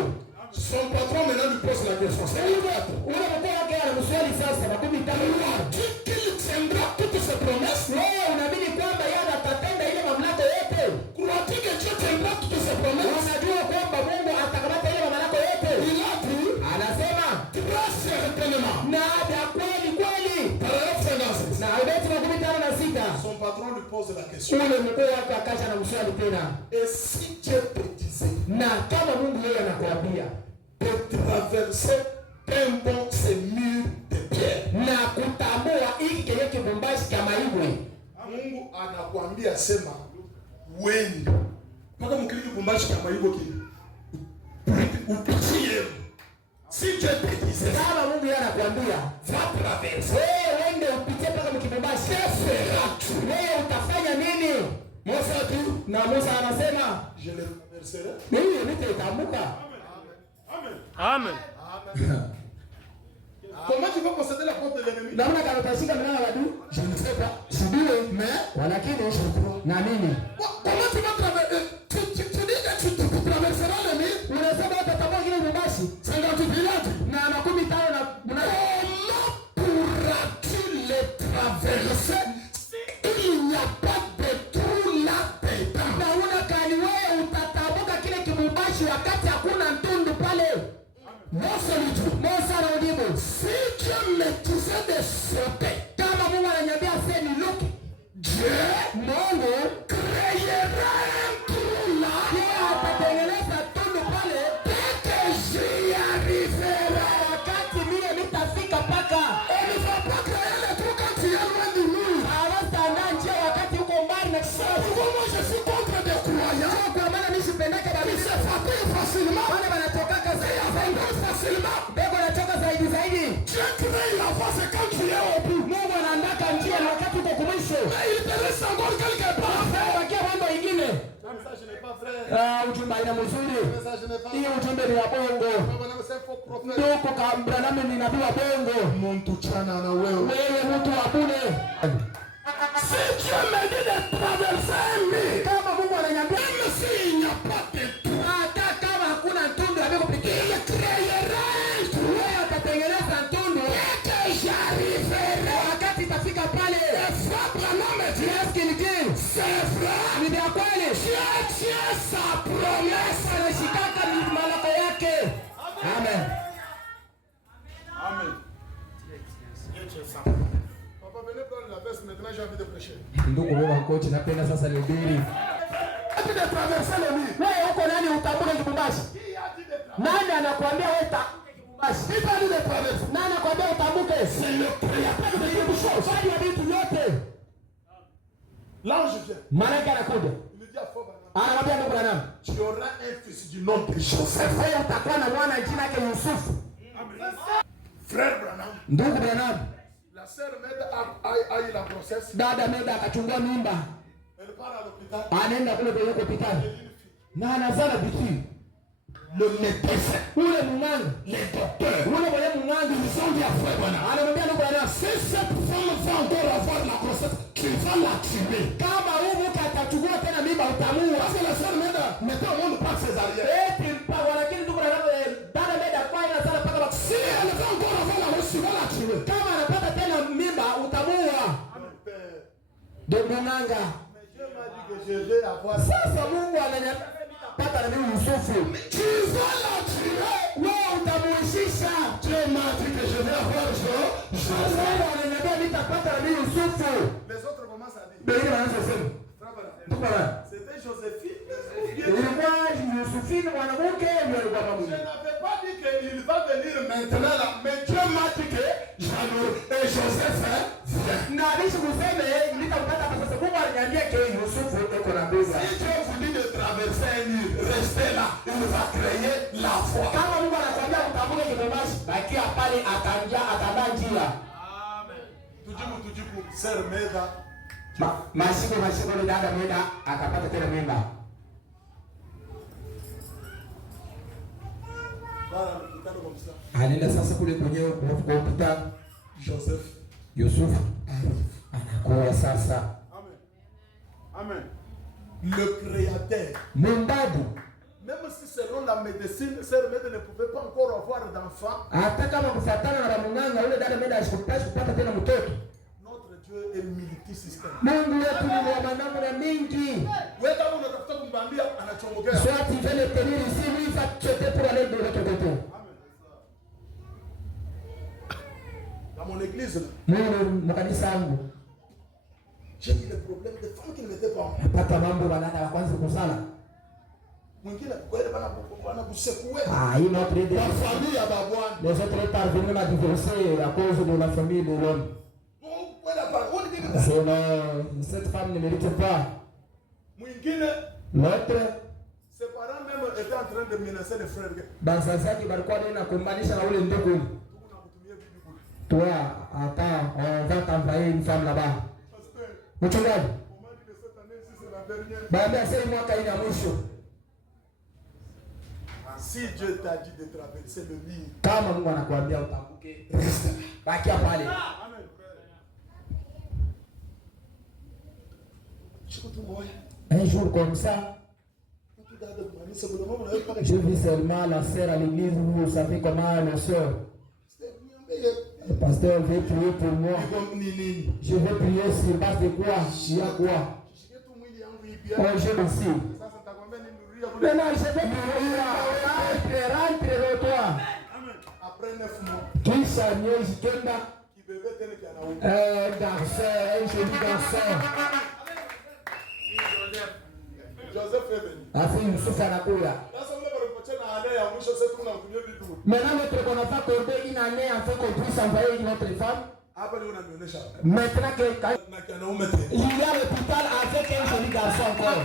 Son patron maintenant lui pose la question. C'est Ule mkuu wake anamswali sasa 55. dit qu'il tiendra toutes ses promesses. Wewe unaamini kwamba yeye atatenda ile mamlaka yote? Crois-tu que Dieu tiendra toutes ses promesses? Unajua kwamba Mungu atakamata ile mamlaka yote? Il a dit, Anasema très certainement. na ya kweli kweli. Paragraphe 56. Na Alberti 56. Son patron lui pose la question. Ule mkuu wake akaja na mswali tena. Et si Dieu te disait Na kama Mungu yeye anakuambia de traverser un bon ces murs de pierre. na kutambua hiki kenye kibumbashi kama iwe. Mungu anakuambia sema weni. Mpaka mkili kibumbashi kama hivyo kile. Upitie. Si Dieu te disait Kama Mungu yeye anakuambia va traverser. wewe uende upitie mpaka mkibumbashi. Wewe utafanya nini? Musa dit, Na Musa anasema je le traverserai. mimi nitaitamka. Amen. Comment tu vas posséder la porte de l'ennemi? Namna gani utashika mlango wa adui? Je ne sais pas. Sijui, Mais walakini naamini. comment tu vas traverser? Tu dis que tu traverseras le mur. Unasema utatamua kile Lubumbashi 50 villages. na 15 na Comment pourras-tu les traverser s'il n'y a pas de trou là-dedans? na una kani wewe utatabuka kile Lubumbashi wakati hakuna ntundu pale. Mon solitude. Mosa na udibu. Si Dieu me disait de sauter, Kama Mungu ananiambia sasa niluke, Dieu Mungu créera un trou là. yeye atatengeneza tundu pale. Dès que j'y arriverai. Wakati mimi nitafika paka. On ne va pas créer le trou quand tu es loin du mur. Hawataandaa njia wakati uko mbali na kisasi. Pourquoi moi je suis contre des croyants? Kwa maana mimi sipendake Ils kabisa. se fatiguent facilement. Wale wanatokaka Ils zaidi. abandonnent facilement. Bego natoka zaidi zaidi. Dieu crée la voie, c'est quand tu es au bout. Mungu anaandaka njia na wakati uko kumwisho. Mais il te reste encore quelque part. Bakia mambo ingine. Ça, je n'ai pas frère. Ujumbe aina mzuri. Ça, je n'ai pas. Hii ujumbe ni wa bongo. C'est faux prophète. Nduko kambra nami ni nabii wa bongo. Muntu chana na wewe. Wewe mtu wa bure. Si Dieu me dit de traverser un mur, Kama Mungu ananiambia même s'il n'y a pas de trou, hata kama hakuna ntundu ya kupitia, il créera un trou. wewe atatengeneza ntundu. Dès que j'arriverai, Wakati itafika pale. frère Branham me dit, Yes, King. c'est vrai, Ni vya kweli. Dieu tient sa promesse. Anashikaka malako yake. Amen. Amen. Papa, venez prendre la veste, maintenant j'ai envie de prêcher. Ndugu wewe kochi, napenda sasa nihubiri. As-tu de traverser le mur? Wewe uko nani utambuke Lubumbashi? Qui a dit de traverser? Nani anakuambia wewe utambuke Lubumbashi? Qui t'a dit de traverser? Nani anakuambia utambuke? C'est le créateur de quelque chose. Bali ya vitu vyote. L'ange vient. Malaika anakuja. Il lui dit à Faux Branham, Anamwambia ndugu Branham, tu auras un fils du nom de Joseph. wewe utakuwa na mwana jina yake Yusufu. Frère Branham, Ndugu Branham, la sœur Meda a eu la grossesse. dada Meda akachungua mimba. Elle part à l'hôpital. Anaenda kule kwenye hospitali. Na anazala biti. Le médecin, Ule munganga, les docteurs, ule mwenye munganga ils ont dit à Frère Branham, anamwambia ndugu Branham, si cette femme va encore avoir la grossesse, tu vas la tuer. kama huyu mke atachukua tena mimba utamua. Parce que la sœur Meda mettait au monde par ses arrières. Eti mpaka lakini ndugu Branham dada Meda kwa inazala mpaka Si elle va encore avoir la grossesse, tu vas la tuer. kama anapata tena mimba utamua. Père, Ndugu munganga. mais Dieu m'a dit que je vais avoir ça. Sasa Mungu ananyapata na mimi Yusufu. Tu vas la tuer. Wewe utamuishisha. Dieu m'a dit que je vais avoir Joseph. Mungu ananiambia nitapata na mimi Yusufu. Les autres commencent à dire, Bengine wanaanza kusema, ndugu Branham, c'était Joséphine. ilikuwa Yusufini mwanamke ndio alikuwa Je mama. n'avais pas dit qu'il va venir maintenant là, mais Dieu m'a dit que et Joseph vient. Na bishi kuseme nitampata kwa sababu Mungu aliniambia ke Yusufu yuko na beza. Si Dieu vous dit de traverser un mur, restez là, il va créer la foi. Kama Mungu anakuambia utambuke Lubumbashi, bakia pale ataandaa njia. Amen. Tujibu, Sœur Meda. Mashiko ni dada Meda akapata tena mimba. Voilà, l'hôpital comme ça. Anaenda sasa kule kwenye hospitali. Joseph. Yusufu anakuwa sasa. Amen. Amen. Le créateur. Mumbabu. Même si selon la médecine, Sœur Meda ne pouvait pas encore avoir d'enfant. Hata kama kufuatana na munganga ule dada Meda asikupata kupata tena mtoto. Notre Dieu est multisystème. Mungu wetu ni wa namna mingi. Wewe kama unatafuta kumbambia anachomokea. Soit il veut le tenir ici, lui il va sauter pour aller de l'autre côté. Dans mon église, Mungu mkanisa wangu. j'ai eu des problèmes de femmes qui ne mettaient pas. Napata mambo badala ya kwanza kusala. Mwingine kweli bana kusekue. Ah, il notre aide. La famille ya babwana. Les autres est parvenu à divorcer à cause de la famille de l'homme. Sinon, cette femme ne mérite pas. Mwingine L'autre, ses parents même étaient en train de menacer les frères. bazazi balikuwa nena kumbanisha na ule ndugu. Toi, attends, on va t'envoyer une femme là-bas. Mchungaji. Baada ya mwaka ina mwisho. Si Dieu t'a dit de traverser le Nil, kama Mungu anakuambia utambuke, bakia pale. Un jour comme ça, je vis seulement la sœur à l'église. Vous savez comment la sœur, le pasteur veut prier pour moi. Je veux prier sur base de quoi? Il y a quoi? Oh, je me suis. Maintenant, je vais prier. Rentre vers toi. après 9 mois, Kisha miezi kenda, un garçon, un joli garçon. Joseph est venu. Afi Yusuf anakuya. Maintenant, notre qu'on n'a pas accordé une année afin qu'on puisse envoyer notre femme. Maintenant il y a l'hôpital avec un joli garçon encore.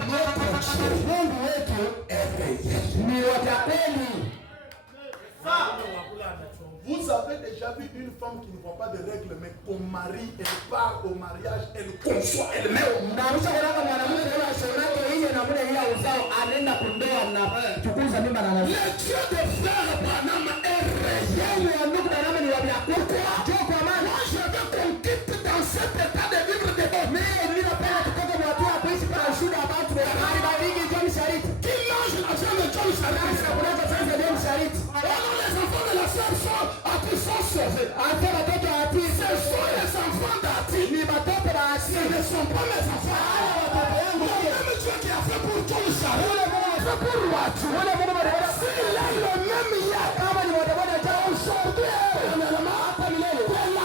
Vous avez déjà vu une femme qui ne voit pas de règles, mais qu'on marie, elle part au mariage, elle conçoit, elle met au monde. Le Dieu de frère Branham est réel. Pourquoi? Moi je veux qu'on quitte dans cet état de vivre de bon. Qui mange l'argent de John Charit? Les enfants de la sœur sont sauvés. Ce sont les enfants d'Ati. Ce ne sont pas mes enfants. Le même Dieu qui a fait pour John Charit a fait pour Watu. S'il est le même hier, aujourd'hui, de la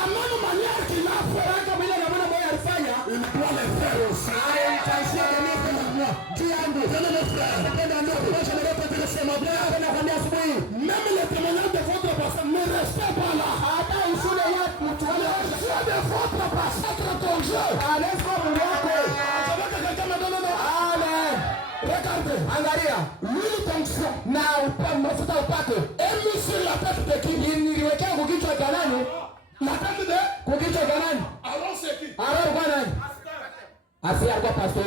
même manière qu'il a fait, il doit le faire aussi. Même les témoignages de votre pasteur ne restent pas là. Le jeu de votre pasteur est ton jeu. Je veux que quelqu'un me donne un amen. Regardez, angalia, l'huile d'onction na mafuta upako emi sur la tête de qui? Niliwekea kukichwa cha nani? La tête de kukichwa cha nani? Aaron c'est qui? Aaron kwa nani? Asi alikuwa pastor.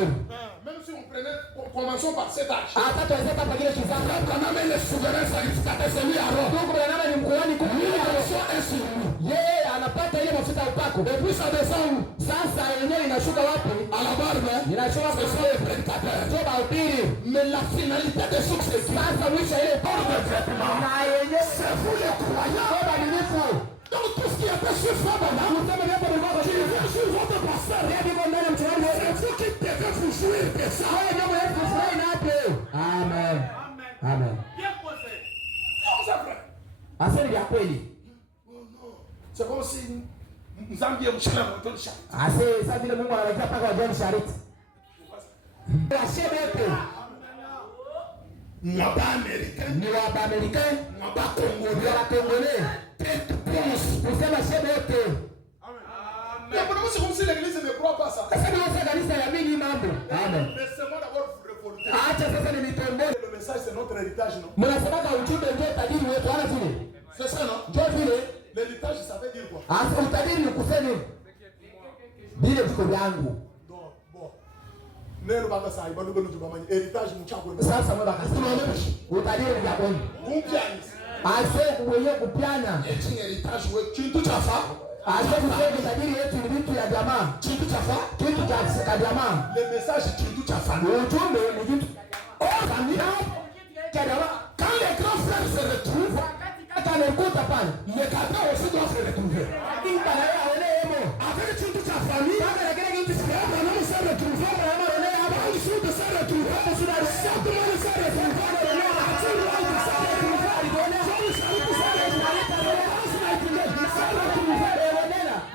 Même si on prenait, commençons par cet âge. Hata tuanze hapa kile kizazi. Branham est le souverain sacrificateur, c'est lui Aaron. Donc Branham ni mkuhani kumlia Aaron est yeye anapata ile mafuta upako. Et puis ça descend. Sasa yenyewe inashuka wapi? À la barbe. Inashuka kwa sababu ya prédicateur. Ndio bahubiri. Mais la finalité de succès. Sasa mwisho ile bord de traitement. Na yenyewe c'est vous les croyants. Kwa badilifu. Donc tout ce qui était sur Branham, vous savez bien pourquoi je viens sur votre pasteur. C'est vous qui devez vous jouir de ça. Amen. Amen. Bien posé. Non, c'est vrai. Asante ya kweli. Oh non. C'est comme si Nzambi est mchana moto Charit. Ase sasa vile Mungu anaweza paka wa John Charit. La chebete. Mwaba américain. Ni wa Americain. Mwaba Congolais. Ni wa Congolais. Tête bronze. Kusema chebete. Mais c'est comme si l'église ne croit pas ça. Sasa ni wasa kanisa ya mimi mambo. Amen. Laissez-moi d'abord vous révolter. Acha sasa ni mitombo. Le message c'est notre héritage, non? Mnasema ujumbe ndio tajiri wetu ana vile. C'est ça, non? Ndio vile. L'héritage ça veut dire quoi? Asa utajiri ni kusema vile viko vyangu. Donc bon. Neno baba sai balugo nujubamani héritage mchako. Sasa mwe bakasema utajiri ni yako. Kumpiani. Ase wewe kupiana. Eti héritage wewe kintu chafa. Ase kusema utajiri wetu ni vitu ya jamaa. Kintu chafa. Kitu cha jamaa. Le message kintu chafa. Ujumbe ni kitu. Oh, familia. Quand les grands frères se retrouvent, quand les côtes parlent, les cadres aussi doivent se retrouver. Avec toute ta famille, Branham s'est retrouvé, Branham s'est retrouvé, certainement s'est retrouvé,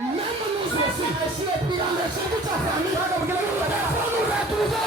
même nous aussi, dans les gens de ta famille, nous devons nous retrouver.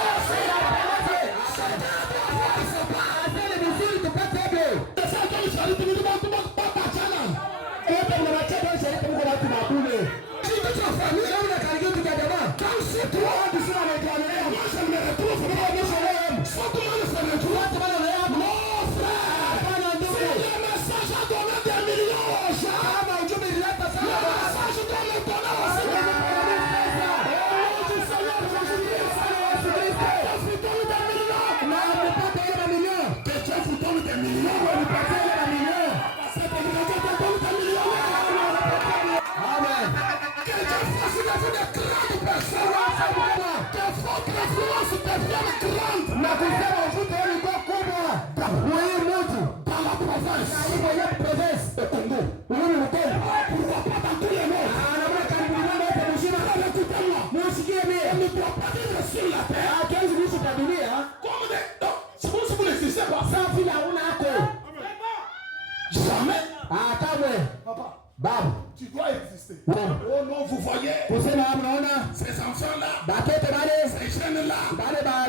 vous voyez ces enfants-là, ces jeunes-là,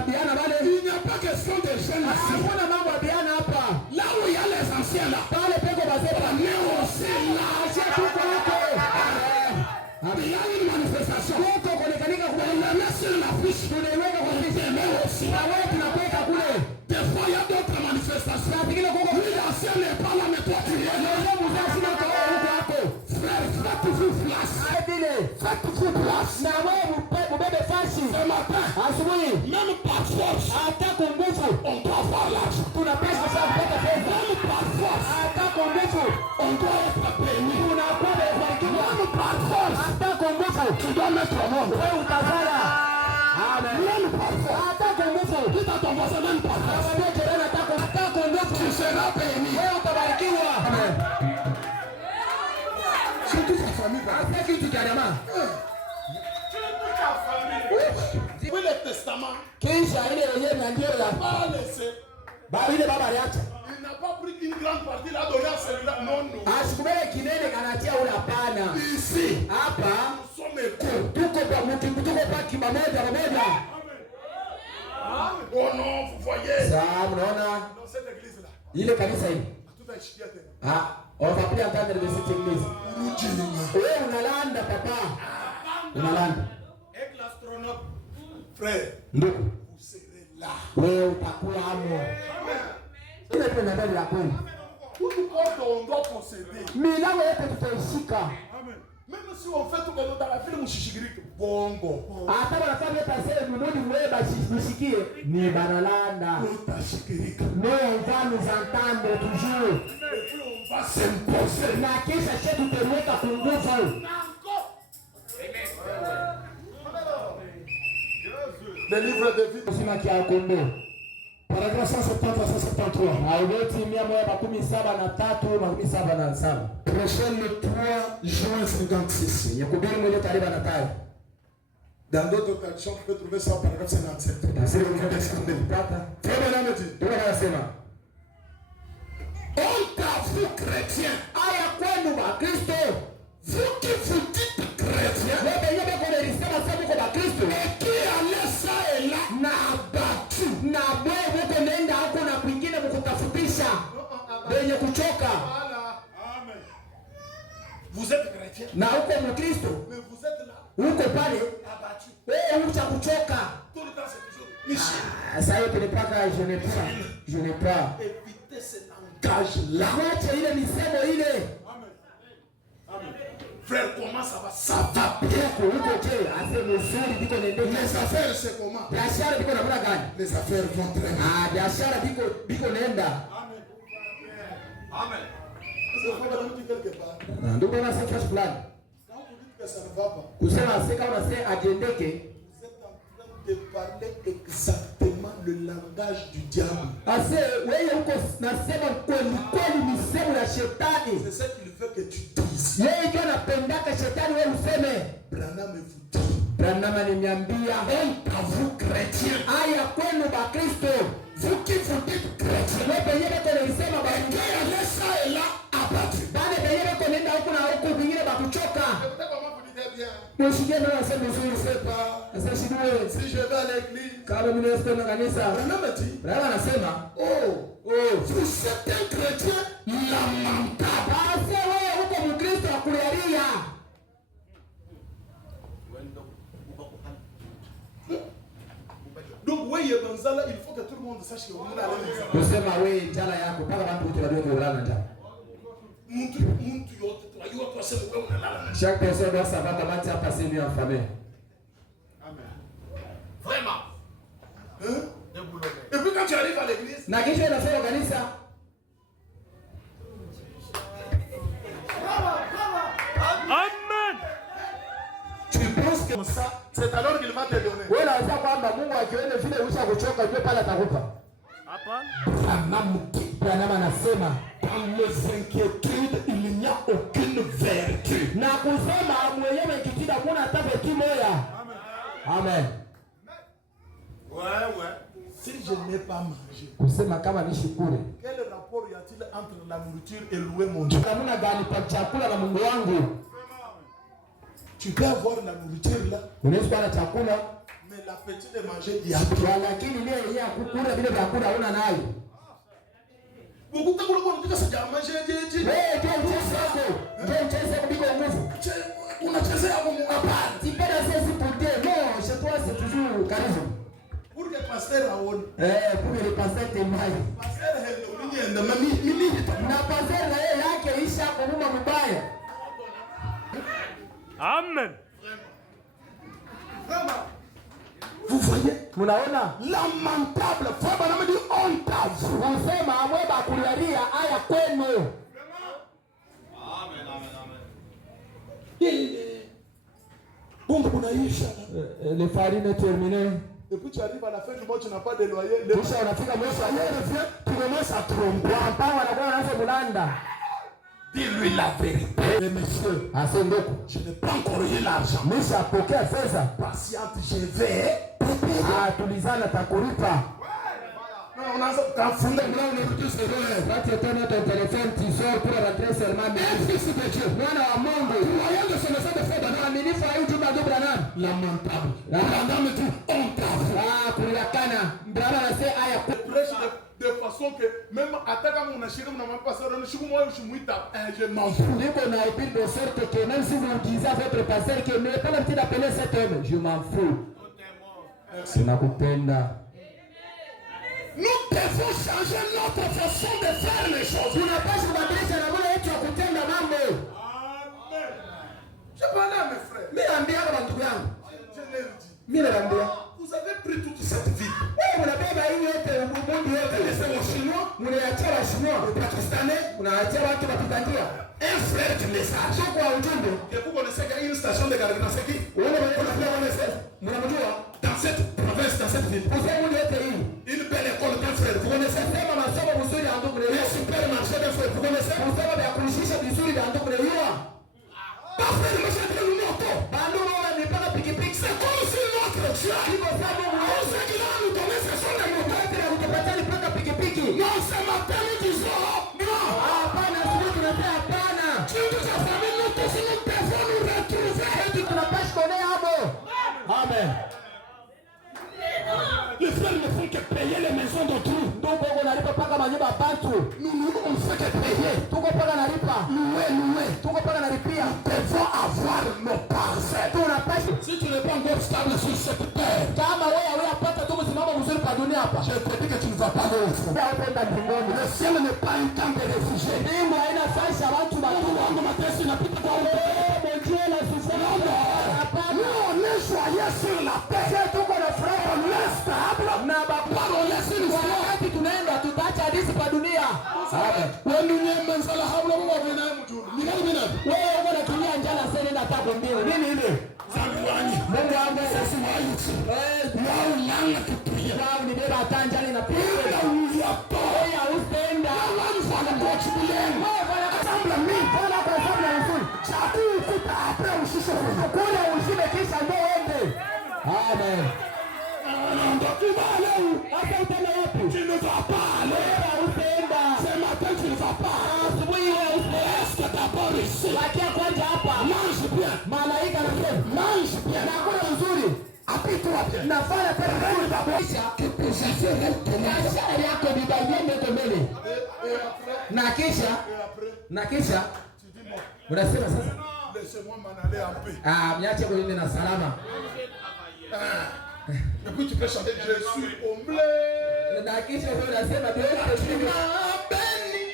il n'y a pas question de jeunes ici. Là où il y a les anciens là, on est aussi là. Il y a une manifestation. On le met sur la fiche. On est aussi. Des fois il y a d'autres manifestations. L'ancien n'est pas là, mais toi tu es là. Frère, faites-vous place. Faites-vous place. Ce matin, même par force, on doit avoir l'argent. Même par force, on doit être béni. Même par force, tu dois mettre au monde. Même par force. Dis à ton voisin, même par force. Tu seras béni. Amen. C'est toute sa famille. Oui, le testament. Il n'a pas pris une grande partie là, donné à celui-là. Non, non. Ici, nous sommes égaux. Oh non, vous voyez. Dans cette église-là. Tout a échoué. On va plus entendre de cette église. Unalanda papa. Unalanda. Avec l'astronaute, frère, vous serez là. Wewe utakuwa hapo. Ile tunadai la kweli. Toute porte on doit posséder. Milango yote tutaishika. Amen. Même si on fait tout dans la film mshishikiriki bongo. Hata wanafanya tasere mmoja wewe bashishikie ni banalanda. Utashikirika. Mais on va nous entendre toujours. Et puis on va s'imposer. Na kisha chetu tuweka kunguvu. Le livre de vie. Sima kia kondo. Paragraphe 170 à 173. Augoti 173 Prochaine le 3 juin 56. Yakubiri mmoja tarehe na tarehe. Dans d'autres traductions, tu peux trouver ça au paragraphe 57. Honte à vous chrétiens. Aya kwenu wa Kristo. Vous qui vous dites chrétiens. Wewe yeye kunarisema sasa mko wa Kristo. Et qui allez ça et là Na batu. Na wewe uko nenda huko na kwingine mkutafutisha. Wenye kuchoka. Amen. Vous êtes chrétien. Na uko Mkristo. Mais vous êtes là. Uko pale. Abattu. Wewe ucha kuchoka. Tout le temps c'est toujours Michel. Ça y est, je n'ai pas. Évitez ce langage-là. Wacha ile misemo ile. Amen. Amen. Frère, comment ça va? Ça va bien. Uko je, ase mzuri biko nendeka. Les affaires c'est comment? Biashara biko namna gani? Les affaires vont très bien. Biashara biko nenda. Amen. Amen. C'est pas dans tout quelque part. Ndio bana sasa fulani. Quand vous dites que ça ne va pas, Kusema seka unasema ajiendeke. vous êtes en train de parler exactement le langage du diable. Ase wewe uko nasema kweli misemo ya shetani. C'est ça qu'il veut que tu dises. Yeye ndio anapendaka shetani wewe useme. Branham vous dit. Branham ananiambia, Honte à vous chrétiens. aya kwenu ba Kristo. Vous qui vous dites chrétiens. Wewe yeye kunaisema ba Et qui allez ça et là abattu. bale yeye kunaenda huko na huko vingine ba kuchoka. Écoutez comment vous dites bien. Mshikie ndio anasema Je ne nzuri. sais pas. Sasa shidwe. Si je vais à l'église. Kama mimi naenda kanisa. Branham dit. Branham anasema, Oh, vous êtes un chrétien lamentable. ase wewe uko Mkristo akulialia. Donc oui, Gonzala, il faut que tout le monde sache que vous allez à l'église. Kusema wewe njala yako mpaka watu wote wajue kulala njala. Muntu yote tunajua kwa sababu wewe unalala. Chaque personne doit savoir comment tu as passé une nuit en famille. Amen. Vraiment. Hein? Et puis quand tu arrives à l'église, Na kisha inasema kanisa, Amen. tu penses que ça, c'est alors qu'il va te donner. wewe unaweza kwamba Mungu akione vile usha kuchoka ndio pale atakupa. Hapana. Branham anasema, Dans les inquiétudes, il n'y a aucune vertu. na kusema mwenyewe kitida kuna hata kitu moja. Amen. Ouais. Si je n'ai pas mangé, Kusema kama nishukuru. quel rapport y a-t-il entre la nourriture et louer mon Dieu? Namna gani pa chakula na Mungu wangu? Tu peux avoir la nourriture là. Unaweza kuwa na chakula. Mais l'appétit de manger il y a. Lakini ile yenyewe kukula vile vyakula huna nayo. Beaucoup de gens qui ont déjà mangé. Wewe ndio mchezo kuliko nguvu. Unachezea hapo hapana. Sipenda sisi pote. Non, chez toi c'est toujours charisme. Pour que pasteur aone. Pour que le pasteur t'aime. Pasteur hello nienda mimi na pasteur na yeye yake isha kumuma mbaya. Amen. Vraiment. Vous voyez? Munaona? Lamentable. Frère Branham dit honte à vous. Unasema amwe bakulalia aya kwenu. Amen, amen, amen. Bongo bunaisha. Le farine est terminé. Et puis tu arrives à la fin du mois, tu n'as pas de loyer. Kisha unafika mwisho wa mwezi, tu commences à tromper. Hapa wanakuwa wanaanza kulanda. Dis-lui la vérité. Mais monsieur, asondoku. Je n'ai pas encore eu l'argent. Misha pokea fedha. Patiente, je vais. Tulizana takulipa. On a ça fondé là on est tous heureux. Quand tu tournes ton téléphone, tu sors pour rentrer seulement. Fils de Dieu. Mwana wa Mungu. Moyen de se laisser de faire dans Aminifu hayutu bado Branham. Lamentable. Branham me dit honte à vous. Kulakana. Branham anasema aya prêche de façon que même attaque mon achiré mon maman pasteur on chou moi je suis je m'en fous. Niko na épile de sorte que même si vous disiez à votre pasteur que ne pas l'habitude d'appeler cet homme, je m'en fous. Nakupenda. Nous devons changer notre façon de faire les choses. Tunapaswa kubadilisha namna yetu ya kutenda mambo. Amen. Je parle à mes frères. Mimi naambia kwa ndugu yangu. Je leur dis. Mimi naambia. Vous avez pris toute cette vie. Wewe unabeba hii yote umundu yote. Laissez aux Chinois. Mnaachia wa Chinois, aux Pakistanais. Mnaachia watu wa Tanzania. Un frère du message. Sio kwa ujumbe. Et vous connaissez qu'il y a une station de carburant, c'est qui? Dans cette province, dans cette ville. Une belle école d'un frère. Vous connaissez? Un supermarché d'un frère. Vous connaissez? Parfait, le monsieur de l'auto. C'est comme si notre Dieu. On sait qu'il va nous donner ce sont les motos. Non, c'est ma peine, nous disons. Non. Tu nous as famille, nous tous, nous devons nous retrouver. Amen. Les frères ne font que payer les maisons d'autrui. Nous, on ne fait que payer. Louer. Nous devons avoir nos parcelles. Si tu n'es pas encore stable sur cette terre, je te dis que tu ne vas pas l'autre. Le ciel n'est pas un camp de réfugiés. Nous, on est joyeux sur la terre. On est stable. On est sur Amen. Tu ne vas pas aller. Ce matin tu ne vas pas. Reste d'abord ici. Mange bien. Mange bien. Habille-toi bien. Que tes affaires na kisha unasema sasa laissez-moi m'en aller en paix. Niache kuende na salama. Et puis tu peux chanter je suis comblé. Na kisha wewe unasema Dieu m'a béni.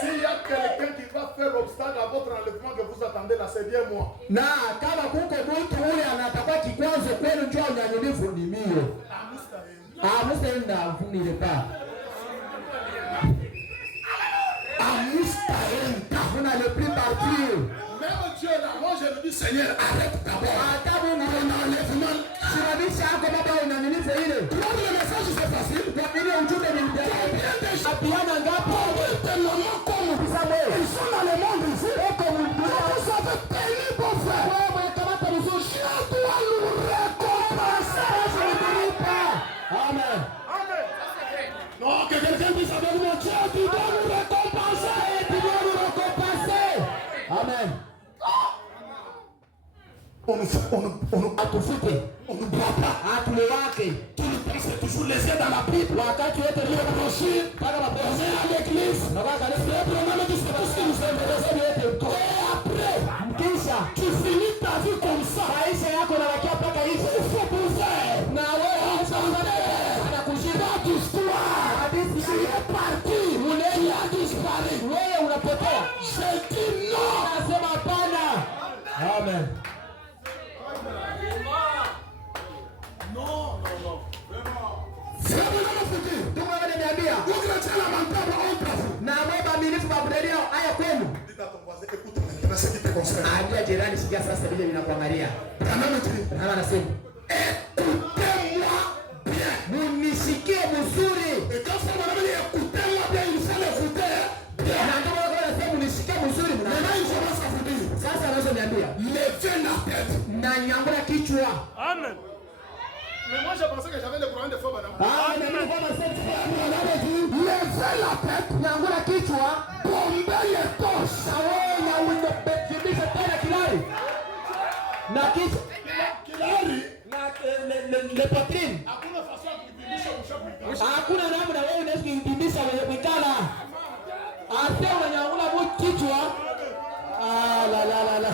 S'il y a quelqu'un qui va faire obstacle à votre enlèvement que vous attendez là, c'est bien moi. Na kama kuko mtu ule anatakuwa kikwazo kwenu njoo unyanyulifu ni mimi. Mustaenda mfunile pa. Mustaenda. Vous n'allez plus partir. Même Dieu là, moi je lui dis Seigneur, arrête d'abord. Atabu na enlèvement. Simamisha hapo baba unyanyulifu ile. Prendre le message c'est facile. Kwa vile ujumbe ni mtego. Apiana ngapi? Tellement comme ils sont dans le monde ici. Vous avez payé pour faire. Je dois nous récompenser. Amen. Non, que quelqu'un dise avec moi, Dieu, tu dois nous atufute, on ne boit pas. atulewake. Tout le temps, c'est toujours les yeux dans la Bible. Wakati wote leo Brochure, mpaka on mapenzi est à l'église. na kwa kanisa Le problème est que c'est tout ce qui nous intéresse. Et après, kisha tu finis ta vie comme ça. maisha yako yanabakia mpaka hivi. Il faut pouvoir. Na wewe anakushika Histoire. hadithi Tu es parti. Tu as disparu. wewe unapotea. Je dis non. Nasema hapana. Amen. C'est vraiment foutu. Ndugu wangu niambia. Vous chrétiens lamentables honte à vous. Na baba aminifu babudelia haya kwenu. Dis à ton voisin, écoute maintenant ce qui te concerne. Ambia jirani sikia sasa vile vinakuangalia. Hana anasema, Écoutez-moi bien. munisikie mzuri. Et quand ça m'a dit écoutez-moi bien, il faut l'écouter bien. Na ndio maana anasema munisikie mzuri. Maintenant, il commence à vous dire. Sasa anaweza niambia. Levez la tête. Na nyangula kichwa. Amen. Mais moi, j'ai pensé que j'avais le courant de feu, madame. Amen. Levez la tête. Nyangula kichwa. Bombez les torches. Sawa na unabadilisha tena kilari. Na kichwa. Kilari. Na le poitrine. Hakuna façon ya kuibidisha mshabu. Hakuna namna wewe unaweza kuibidisha wewe mwikala. Asema nyangula kichwa. Ah la la la la.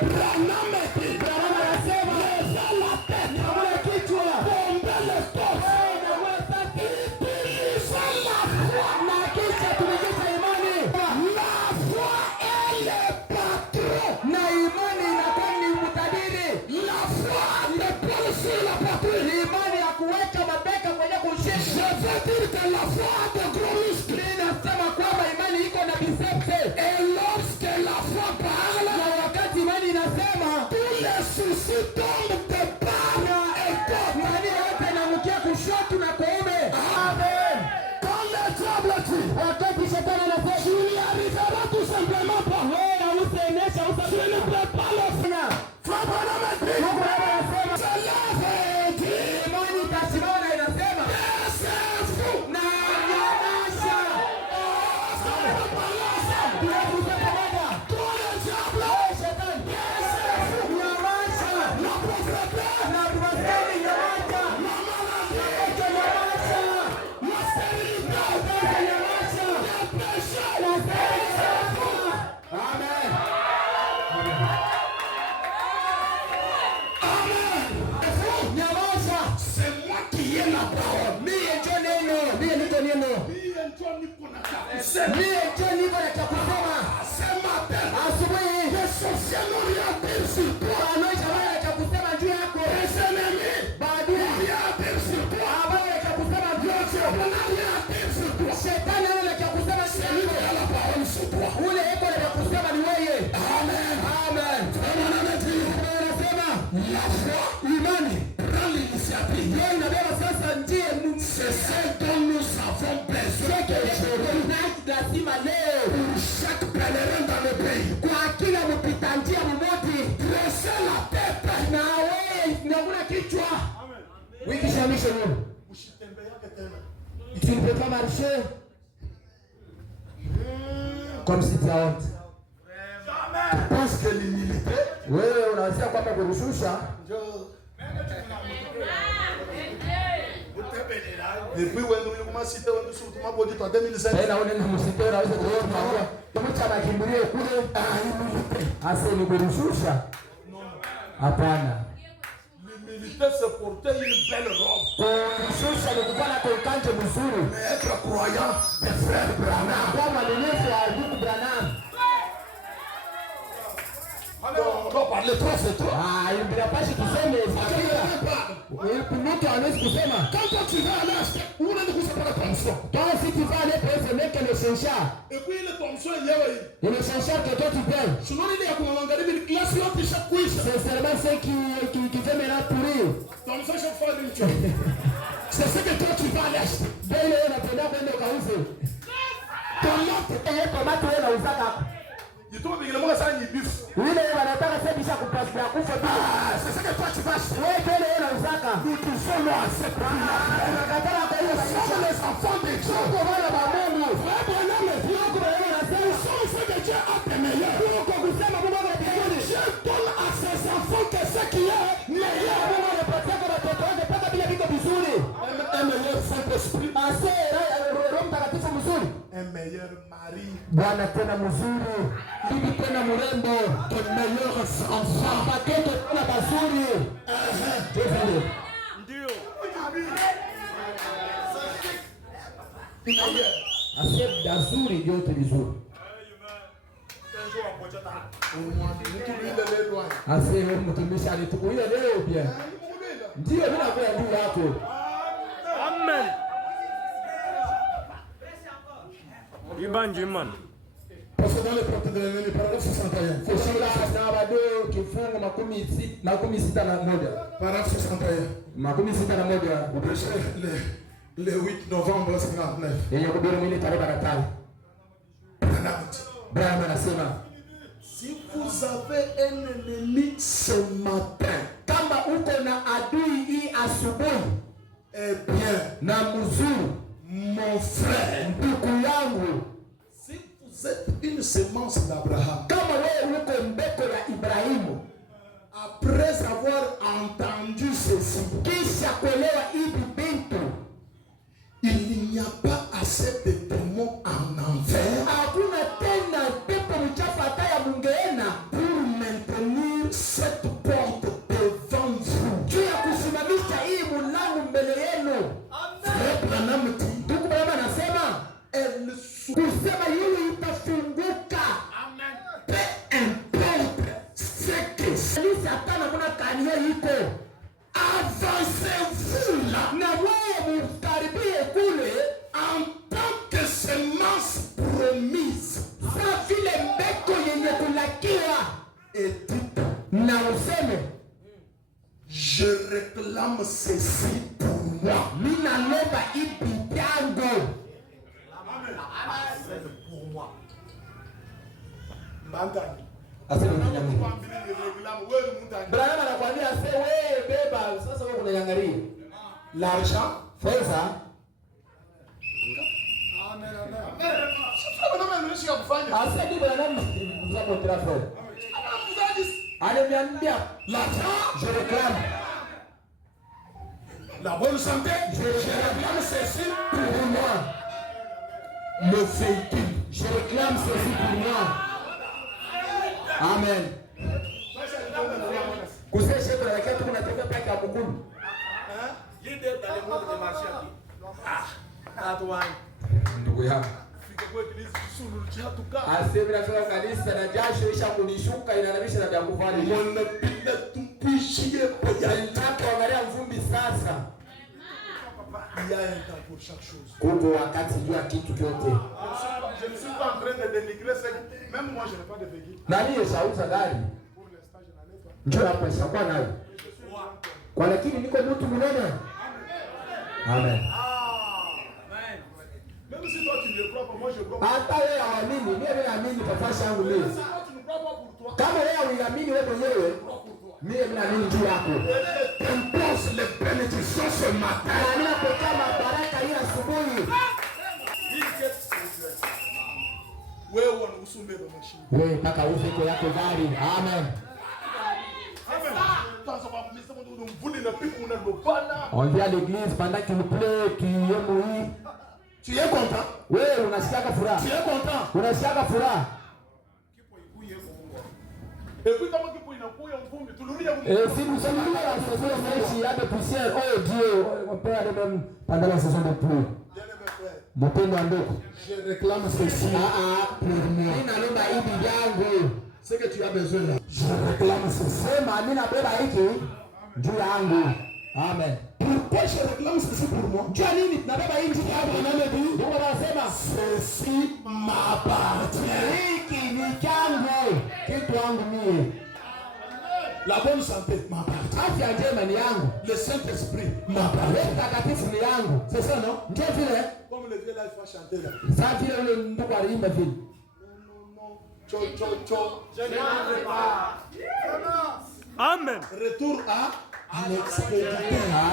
Branham dit. Branham anasema Levez la tête. nyangula kichwa. Bombez les torches. Utilisez la foi. Na kisha tumejesha imani. La foi est le patron. Na imani inakuwa ni mtabiri. La foi dépend sur la patrie. Ni imani ya kuweka mabeka kwenye kushika. Je veux dire que la foi a de gros muscles. Ninasema kwamba imani iko na biceps. Et lorsque la foi parle, Na wakati imani inasema tous les soucis tombent de part et d'autre. imani yote inaangukia kushoto na kuume. Amen. Quand le diable dit, Wakati shetani anasema tu n'y arriveras tout simplement pas. wewe hausenesha Tu ne peux pas le faire. Frère Branham dit, Mungu anasema cela veut dire imani itasimama na inasema que c'est fou. na nyamaza. Tunakuja pamoja. Toi le diable, Wewe shetani. Nyamaza. la pauvreté, Na tuwasemi nyamaza. la maladie, Nyamaza. la stérilité, Nyamaza. le péché. Amen. Amen. Nyamaza. C'est moi qui ai la parole. Mie ndio neno. Mie ndio neno. Mie ndio niko na kabisa. Mie ndio niko na cha kusema. Ce matin, Asubuhi les sorciers n'ont rien à dire sur toi. anaisha baya cha kusema juu yako. Les ennemis Baadhi n'ont rien à dire sur toi. habari cha kusema juu Le yako. diable n'a rien à dire sur toi. Shetani ana cha kusema juu Celui qui yako. a la parole sur toi. Ule eko na cha kusema ni wewe. Amen. Amen. Vraiment, on a dit, Anasema la foi imani prend l'initiative. yeye inabeba sasa ndiye C'est ce dont nous avons besoin aujourd'hui. lazima leo Pour chaque pèlerin dans le pays. kwa kila mpita njia mmoja Dressez la tête. na wewe nyangula kichwa. Wiki shamisho leo. Tu ne peux pas marcher comme si tu as honte. Parce que l'humilité, Wewe unaanzia kwamba kurushusha depuis when you commence à citer on sur tout ma body en 2005. tena unaenda msitio unaweza kuona tumecha makimbilio kule hasa ni kurushusha. Hapana. L'humilité c'est porter une belle robe. Kurushusha ni kuvala kokanje mzuri. Mais être croyant des frères Branham. Kwa maneno ya ndugu Branham. On doit parler trop, c'est trop. Ah, inabidi tuseme fikira. Mtu hawezi kusema Quand toi tu vas aller acheter, où on a dit que c'est pas la promotion. toi si tu vas aller payer ce mec le changer. Et puis le promotion il y a eu. Et le changer que toi tu payes. Sinon il y a comme on a dit que la science de chaque quiz. C'est seulement ce qui fait maintenant pourrir. Comme ça chaque fois une chose. C'est ce que toi tu vas aller acheter. Bele unapenda kwenda kauze. Kama tu wewe unauza Il tombe il moi ça ni bif. Wile wanataka sebisha kupasua kufa bila. C'est ce que toi tu vas acheter. Wewe kile wewe unauza. Nous touchons nous à cette prix-là. Unakatala kwa hiyo Nous sommes les enfants de Dieu. Mungu wala wa Mungu. Frère Branham est Dieu. Mungu wewe unasema Nous sommes ceux que Dieu a des meilleurs. Mungu kusema Mungu wa mbinguni. Dieu donne à un meilleur mari, bwana tena mzuri, bibi tena mrembo, de meilleurs enfants. watoto tena bazuri. Ndio. Asema dazuri yote vizuri. Asema mtumishi alitukulia leo pia. Ndio mimi nakuwa juu yako. Amen. Ibanji man. Parce que dans les paragraphe 61. Kushinda sana bado kifungu makumi sita na moja. Paragraphe 61. Makumi sita na moja. Le 8 novembre 59. Yenye kuhubiri mwili tarehe 5. Brahma anasema, si vous avez un ennemi ce matin, kama uko na adui hii asubuhi, eh bien, na mzuri, mon frère, ndugu yangu, si vous êtes une semence d'Abraham, kama wewe uko mbeko ya Ibrahimu, après avoir entendu ceci, kisha kuelewa hivi bintu, il n'y a pas assez de démons en enfer, hakuna tena pepo mchafu ataya mungeena pour maintenir cette porte devant vous. juu ya kusimamisha hii mlango mbele yenu. Ndugu Bwana anasema kusema hili itafunguka. Peu importe ce que c'est, Hata na kuna kanio iko, avancez-vous là, na wewe mkaribie kule en tant que semence promise, sa vile mbeko yenye kulakiwa, et dites, na useme je réclame ceci pour moi. mina lomba ipi yangu. Pour moi. Mbangani. Asema mnyang'anyi. Brahma anakuambia se wewe beba, sasa wewe unanyangalia L'argent, pesa. Asa ni Brahma mzako trafo. Ananiambia l'argent, je réclame. la bonne santé, Je réclame ceci pour moi. le véhicule. Je réclame ceci pour moi. Amen. Kuseshe kwa wakati kunatoka paka mkulu. Ndugu yangu. Aseme na kwa kanisa na jasho isha kunishuka inanamisha na damu vali. On ne peut tupuishie poya. Nataka angalia mvumbi sasa. Il y a un temps pour chaque chose. Kuko wakati juu ya kitu kyote. Je ne suis pas en train de dénigrer ça. Même moi, je n'ai pas de véhicule. Nani yeshauza gari? Pour l'instant, je n'en ai pas. Njoo hapa ishakuwa nayo. Kwa lakini niko mtu mnene. Amen. Même si toi tu ne crois pas, moi je crois. Hata wewe haamini, mimi naamini tafasha yangu leo. Si toi tu ne crois pas pour toi, Kama wewe unaamini wewe mwenyewe, mimi naamini juu yako. t'impose les bénédictions ce matin. Na ninapokea mabaraka hii asubuhi. Wewe unausumbe na mashine. Wewe mpaka ufe kwa yako gari. Amen. On vient à l'église pendant qu'il pleut, tu es mouillé. Tu es content? Wewe unasikia furaha. Tu es content? Unasikia furaha. Et puis comment tu peux inakuya mvumbi tululia mvumbi. Et si nous sommes là en saison de neige, il y a des poussières. Oh Dieu, on peut aller même pendant la saison de pluie. Mpendo wa ndugu, Je réclame ceci pour moi. ninalomba hivi vyangu. Ce que tu as besoin là. Je réclame ceci. Sema mimi nabeba hiki juu yangu. Amen. Pourquoi je réclame ceci pour moi? Jua nini tunabeba hii juu yangu? Mungu anasema Ceci m'appartient. hiki ni changu, kitu yangu mimi. La bonne santé m'appartient. Afya njema ni yangu. Le Saint-Esprit Roho m'appartient. Mtakatifu ni yangu. C'est ça, non? Ndio vile. Comme le vieux là, il faut chanter là. Sasa vile ule ndugu aliimba vile. Non. Cho, cho, cho. Amen. Retour à l'expéditeur.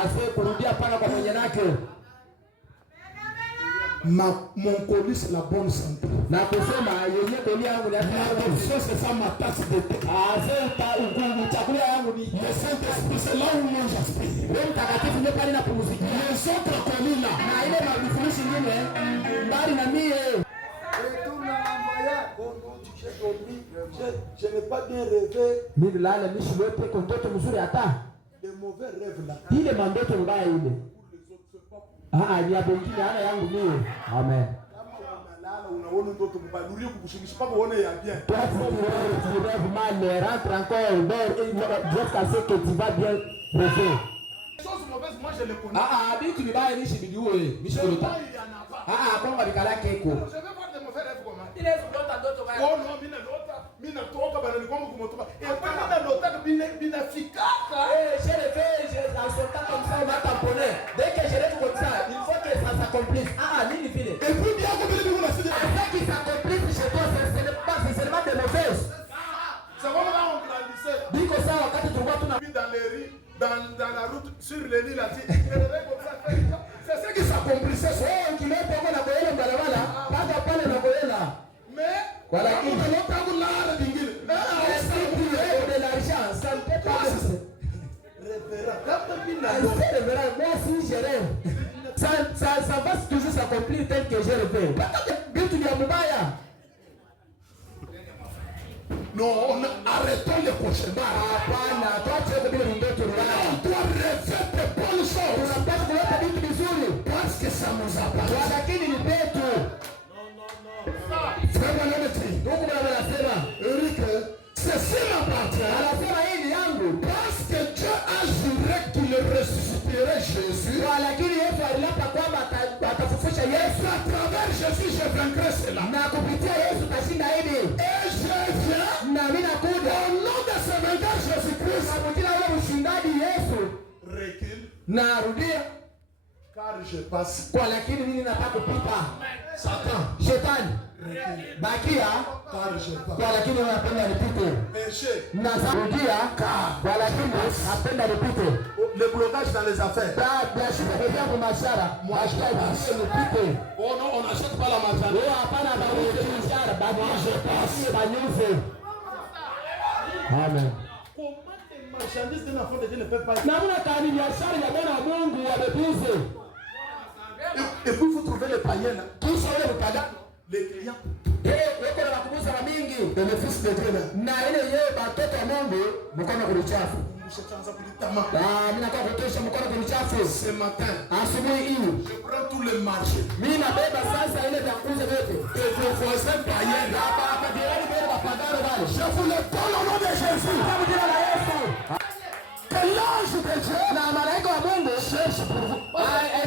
Ase kurudia pana kwa mwenye nake. Mon colis, c'est la bonne santé. Na kusema yenye beli yangu ni afya yangu. Ça, c'est ça ma tasse de thé. Ase chakula yangu ni Le Saint-Esprit, c'est là où moi j'aspire. Roho Mtakatifu ndio pale napumzika. Les autres colis là, Na ile mavifurushi nyingine mbali na mie. n'ai pas bien rêvé. Nililala nishilote kwa ndoto mzuri hata. Des mauvais rêves là. Ile mandoto mbaya ile. Ni ya bengine ana yangu mimi. Amen. Unaona ndoto mbaya. Ndio kukushikisha paka uone ya bien. Toi tu rêves mal, rentre encore jusqu'à ce que tu vas bien rêver. Chose mauvaise, moi je les connais. Bitu vibaya nishi bidiwe, mishikuluta. Kwamba bikala keko. Je vais voir des mauvais rêves comment. Ile ndoto ndoto baya. Oh non, mina toka bana ni kwamba kumotoka. Et puis mina ndoto bina fikaka. J'ai rêvé, j'ai en sautant comme ça, on m'a tamponné. Dès que je rêve comme ça, il faut que ça s'accomplisse. Nini vile. Et puis bien que bile bile unasidi. Ça qui s'accomplisse chez toi, ce n'est pas seulement des mauvaises. C'est comme là on grandissait. Biko ça wakati tulikuwa tuna Dans les rues, dans la route, sur les lits là, c'est ce qui s'accomplissait. Mais voilà qui de l'argent, ça ne peut pas. Moi si je rêve, ça va toujours s'accomplir tel que j'ai rêvé. non, arrêtons les cauchemars. On doit rêver de bonnes choses. Parce que ça nous appartient. Eric, ceci m'appartient. Parce que Dieu a juré qu'il ressusciterait Jésus. Et à travers Jésus, je vaincrai cela. Et je viens au nom de ce vainqueur Jésus-Christ. Recule. Car je passe. Shetani bakia Car je passe. kwa lakini unapenda nipite. Péché. Narudia kwa lakini napenda nipite. Le blocage dans les affaires. Biashara yangu biashara. Nipite. Oh non, on n'achète pas la marchandise. Hapana biashara, banyuze. Amen. Comment tes marchandises d'un enfant de Dieu ne peuvent pas être? Namuna kani biashara ya mwana wa Mungu wamebuze. Et puis vous trouvez les païens là. Tous sont les païens. Les clients. Weko na makubuza wa mingi. Le fils de Dieu là. Na ile yeye batoto wa Mungu mkono kulichafu. Mimi nataka kutosha mkono kulichafu. Ce matin, asubuhi hii je prends tous les marchés. Mimi nabeba sasa ile vya kuuza vyote. Et vos voisins païens là. Hapa jirani bado wapagano wale. Je vous le donne au nom de Jésus. Kwa jina la Yesu. Que l'ange de Dieu Na malaika wa Mungu cherche pour vous.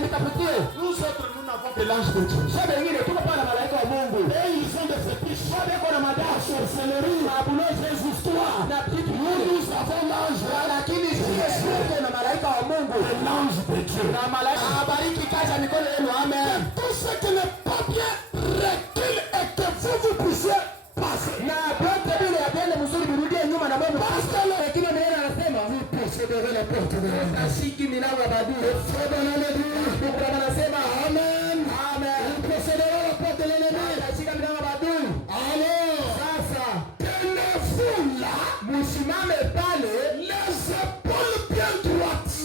Nitafutie. Nous autres, nous n'avons que l'ange de Dieu. Sasa wengine tuko pale malaika wa Mungu. Ils sont des fétiches. Wako na madawa sorcellerie, mabulozi, histoire. Na kitu Nous avons l'ange. Lakini sisi na malaika wa Mungu. L'ange de Dieu. Na malaika abariki kazi ya mikono yenu. Amen. Tout ce qui n'est pas bien recule et que vous puissiez passer. Na pote bila yapende mzuri birudie nyuma na Mungu. Pastor lakini neno anasema vous posséderez les portes de l'enfer. Nashiki milango ya badui. Mungu anasema amen. Amen. Vous posséderez les portes de l'ennemi. Nashika milango ya badui. Alors, Sasa tenez-vous là, msimame pale, les épaules bien droites.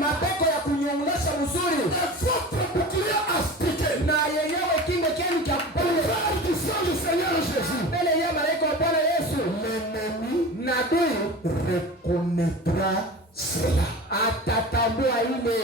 mabeko ya kunyongolesha mzuri. Et votre bouclier astiqué. Na yenyewe kingo chenu cha kupole. Frère du sang du Seigneur Jésus. Mbele ya malaika wa Bwana Yesu. L'ennemi Na adui reconnaîtra cela. atatambua ile.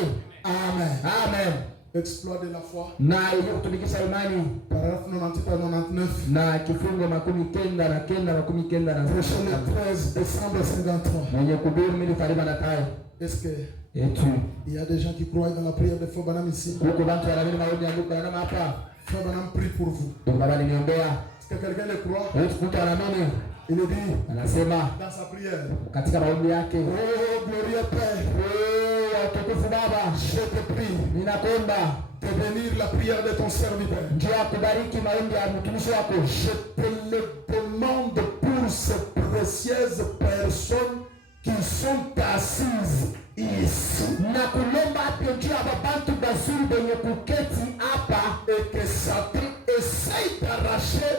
Amen. Amen. Exploit de la foi. Na hiyo kutumikisha imani. Paragraphe 98 à 99. Na kifungo 99 na Prochain le 13 décembre 53. mwenye kuhubiri mimi karibu na tayo. Est-ce que Etu. il y a des gens qui croient dans la prière de Frère Branham ici? Huko watu wanaamini maombi ya Mungu na hapa. Frère Branham prie pour vous. Baba niombea. Est-ce que quelqu'un le croit? Mtu anaamini. Il le dit Anasema dans sa prière. katika maombi yake. Oh glorieux Père. Oh utukufu Baba. Je te prie. Ninakuomba de bénir la prière de ton serviteur. Njoo kubariki maombi ya mtumishi wako. Je te le demande pour ces précieuses personnes qui sont assises ici. Na kulomba hapo njoo hapa bantu bazuri benye kuketi hapa et que Satan essaye d'arracher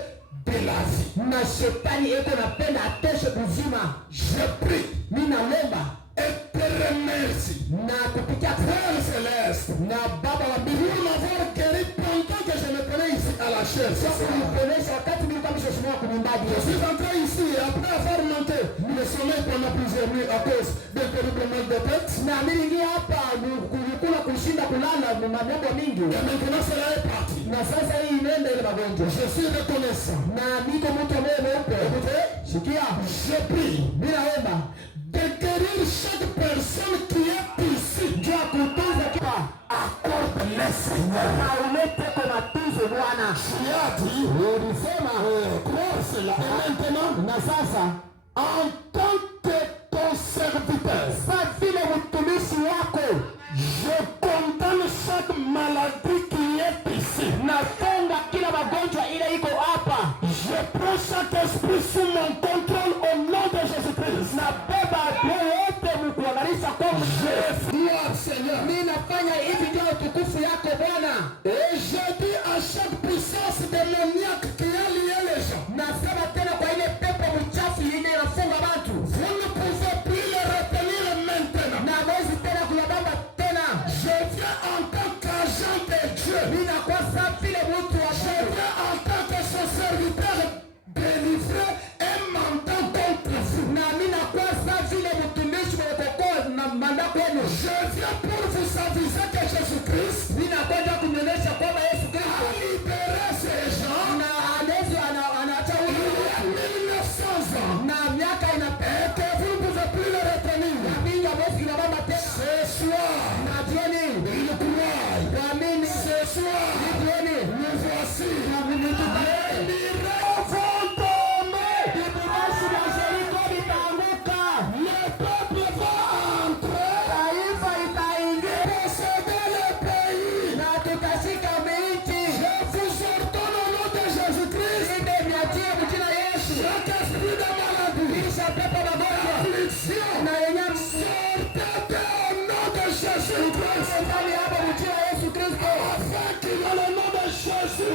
de la vie. Na shetani eko napenda ateshe uzima. Je prie. Mimi naomba et te remercie. Na kupitia Père céleste. Na Baba wa mbinguni pour m'avoir guéri pendant que je me tenais ici à la chaise. Je suis entré ici et après avoir monté le sommet pendant plusieurs nuits à cause d'un terrible mal de tête. Et maintenant cela est parti. Je suis reconnaissant. Écoutez, je prie de guérir chaque personne qui est ici. Accorde-les, Seigneur. Tu as dit, croire cela. Et maintenant, en tant que ton serviteur, je condamne chaque maladie qui est ici. Je prends chaque esprit sous mon contrôle au nom de Jésus-Christ. Gloire, Seigneur. Et je dis à chaque puissance démoniaque qui a lié les gens, vous ne pouvez plus les retenir maintenant. Je viens en tant qu'agent de Dieu. Je viens en tant que son serviteur délivré et m'entend contre vous. Je viens pour vous aviser que Jésus-Christ a libéré ces gens il y a 1900 ans et que vous ne pouvez plus le retenir. Ce soir, il croit. Ce soir, nous voici. Les miracles vont tomber. Le peuple va entrer. Posséder le pays. Je vous ordonne au nom de Jésus-Christ. Chaque esprit de maladie, affliction, sortez au nom de Jésus-Christ. Afin qu'il y ait le nom de Jésus.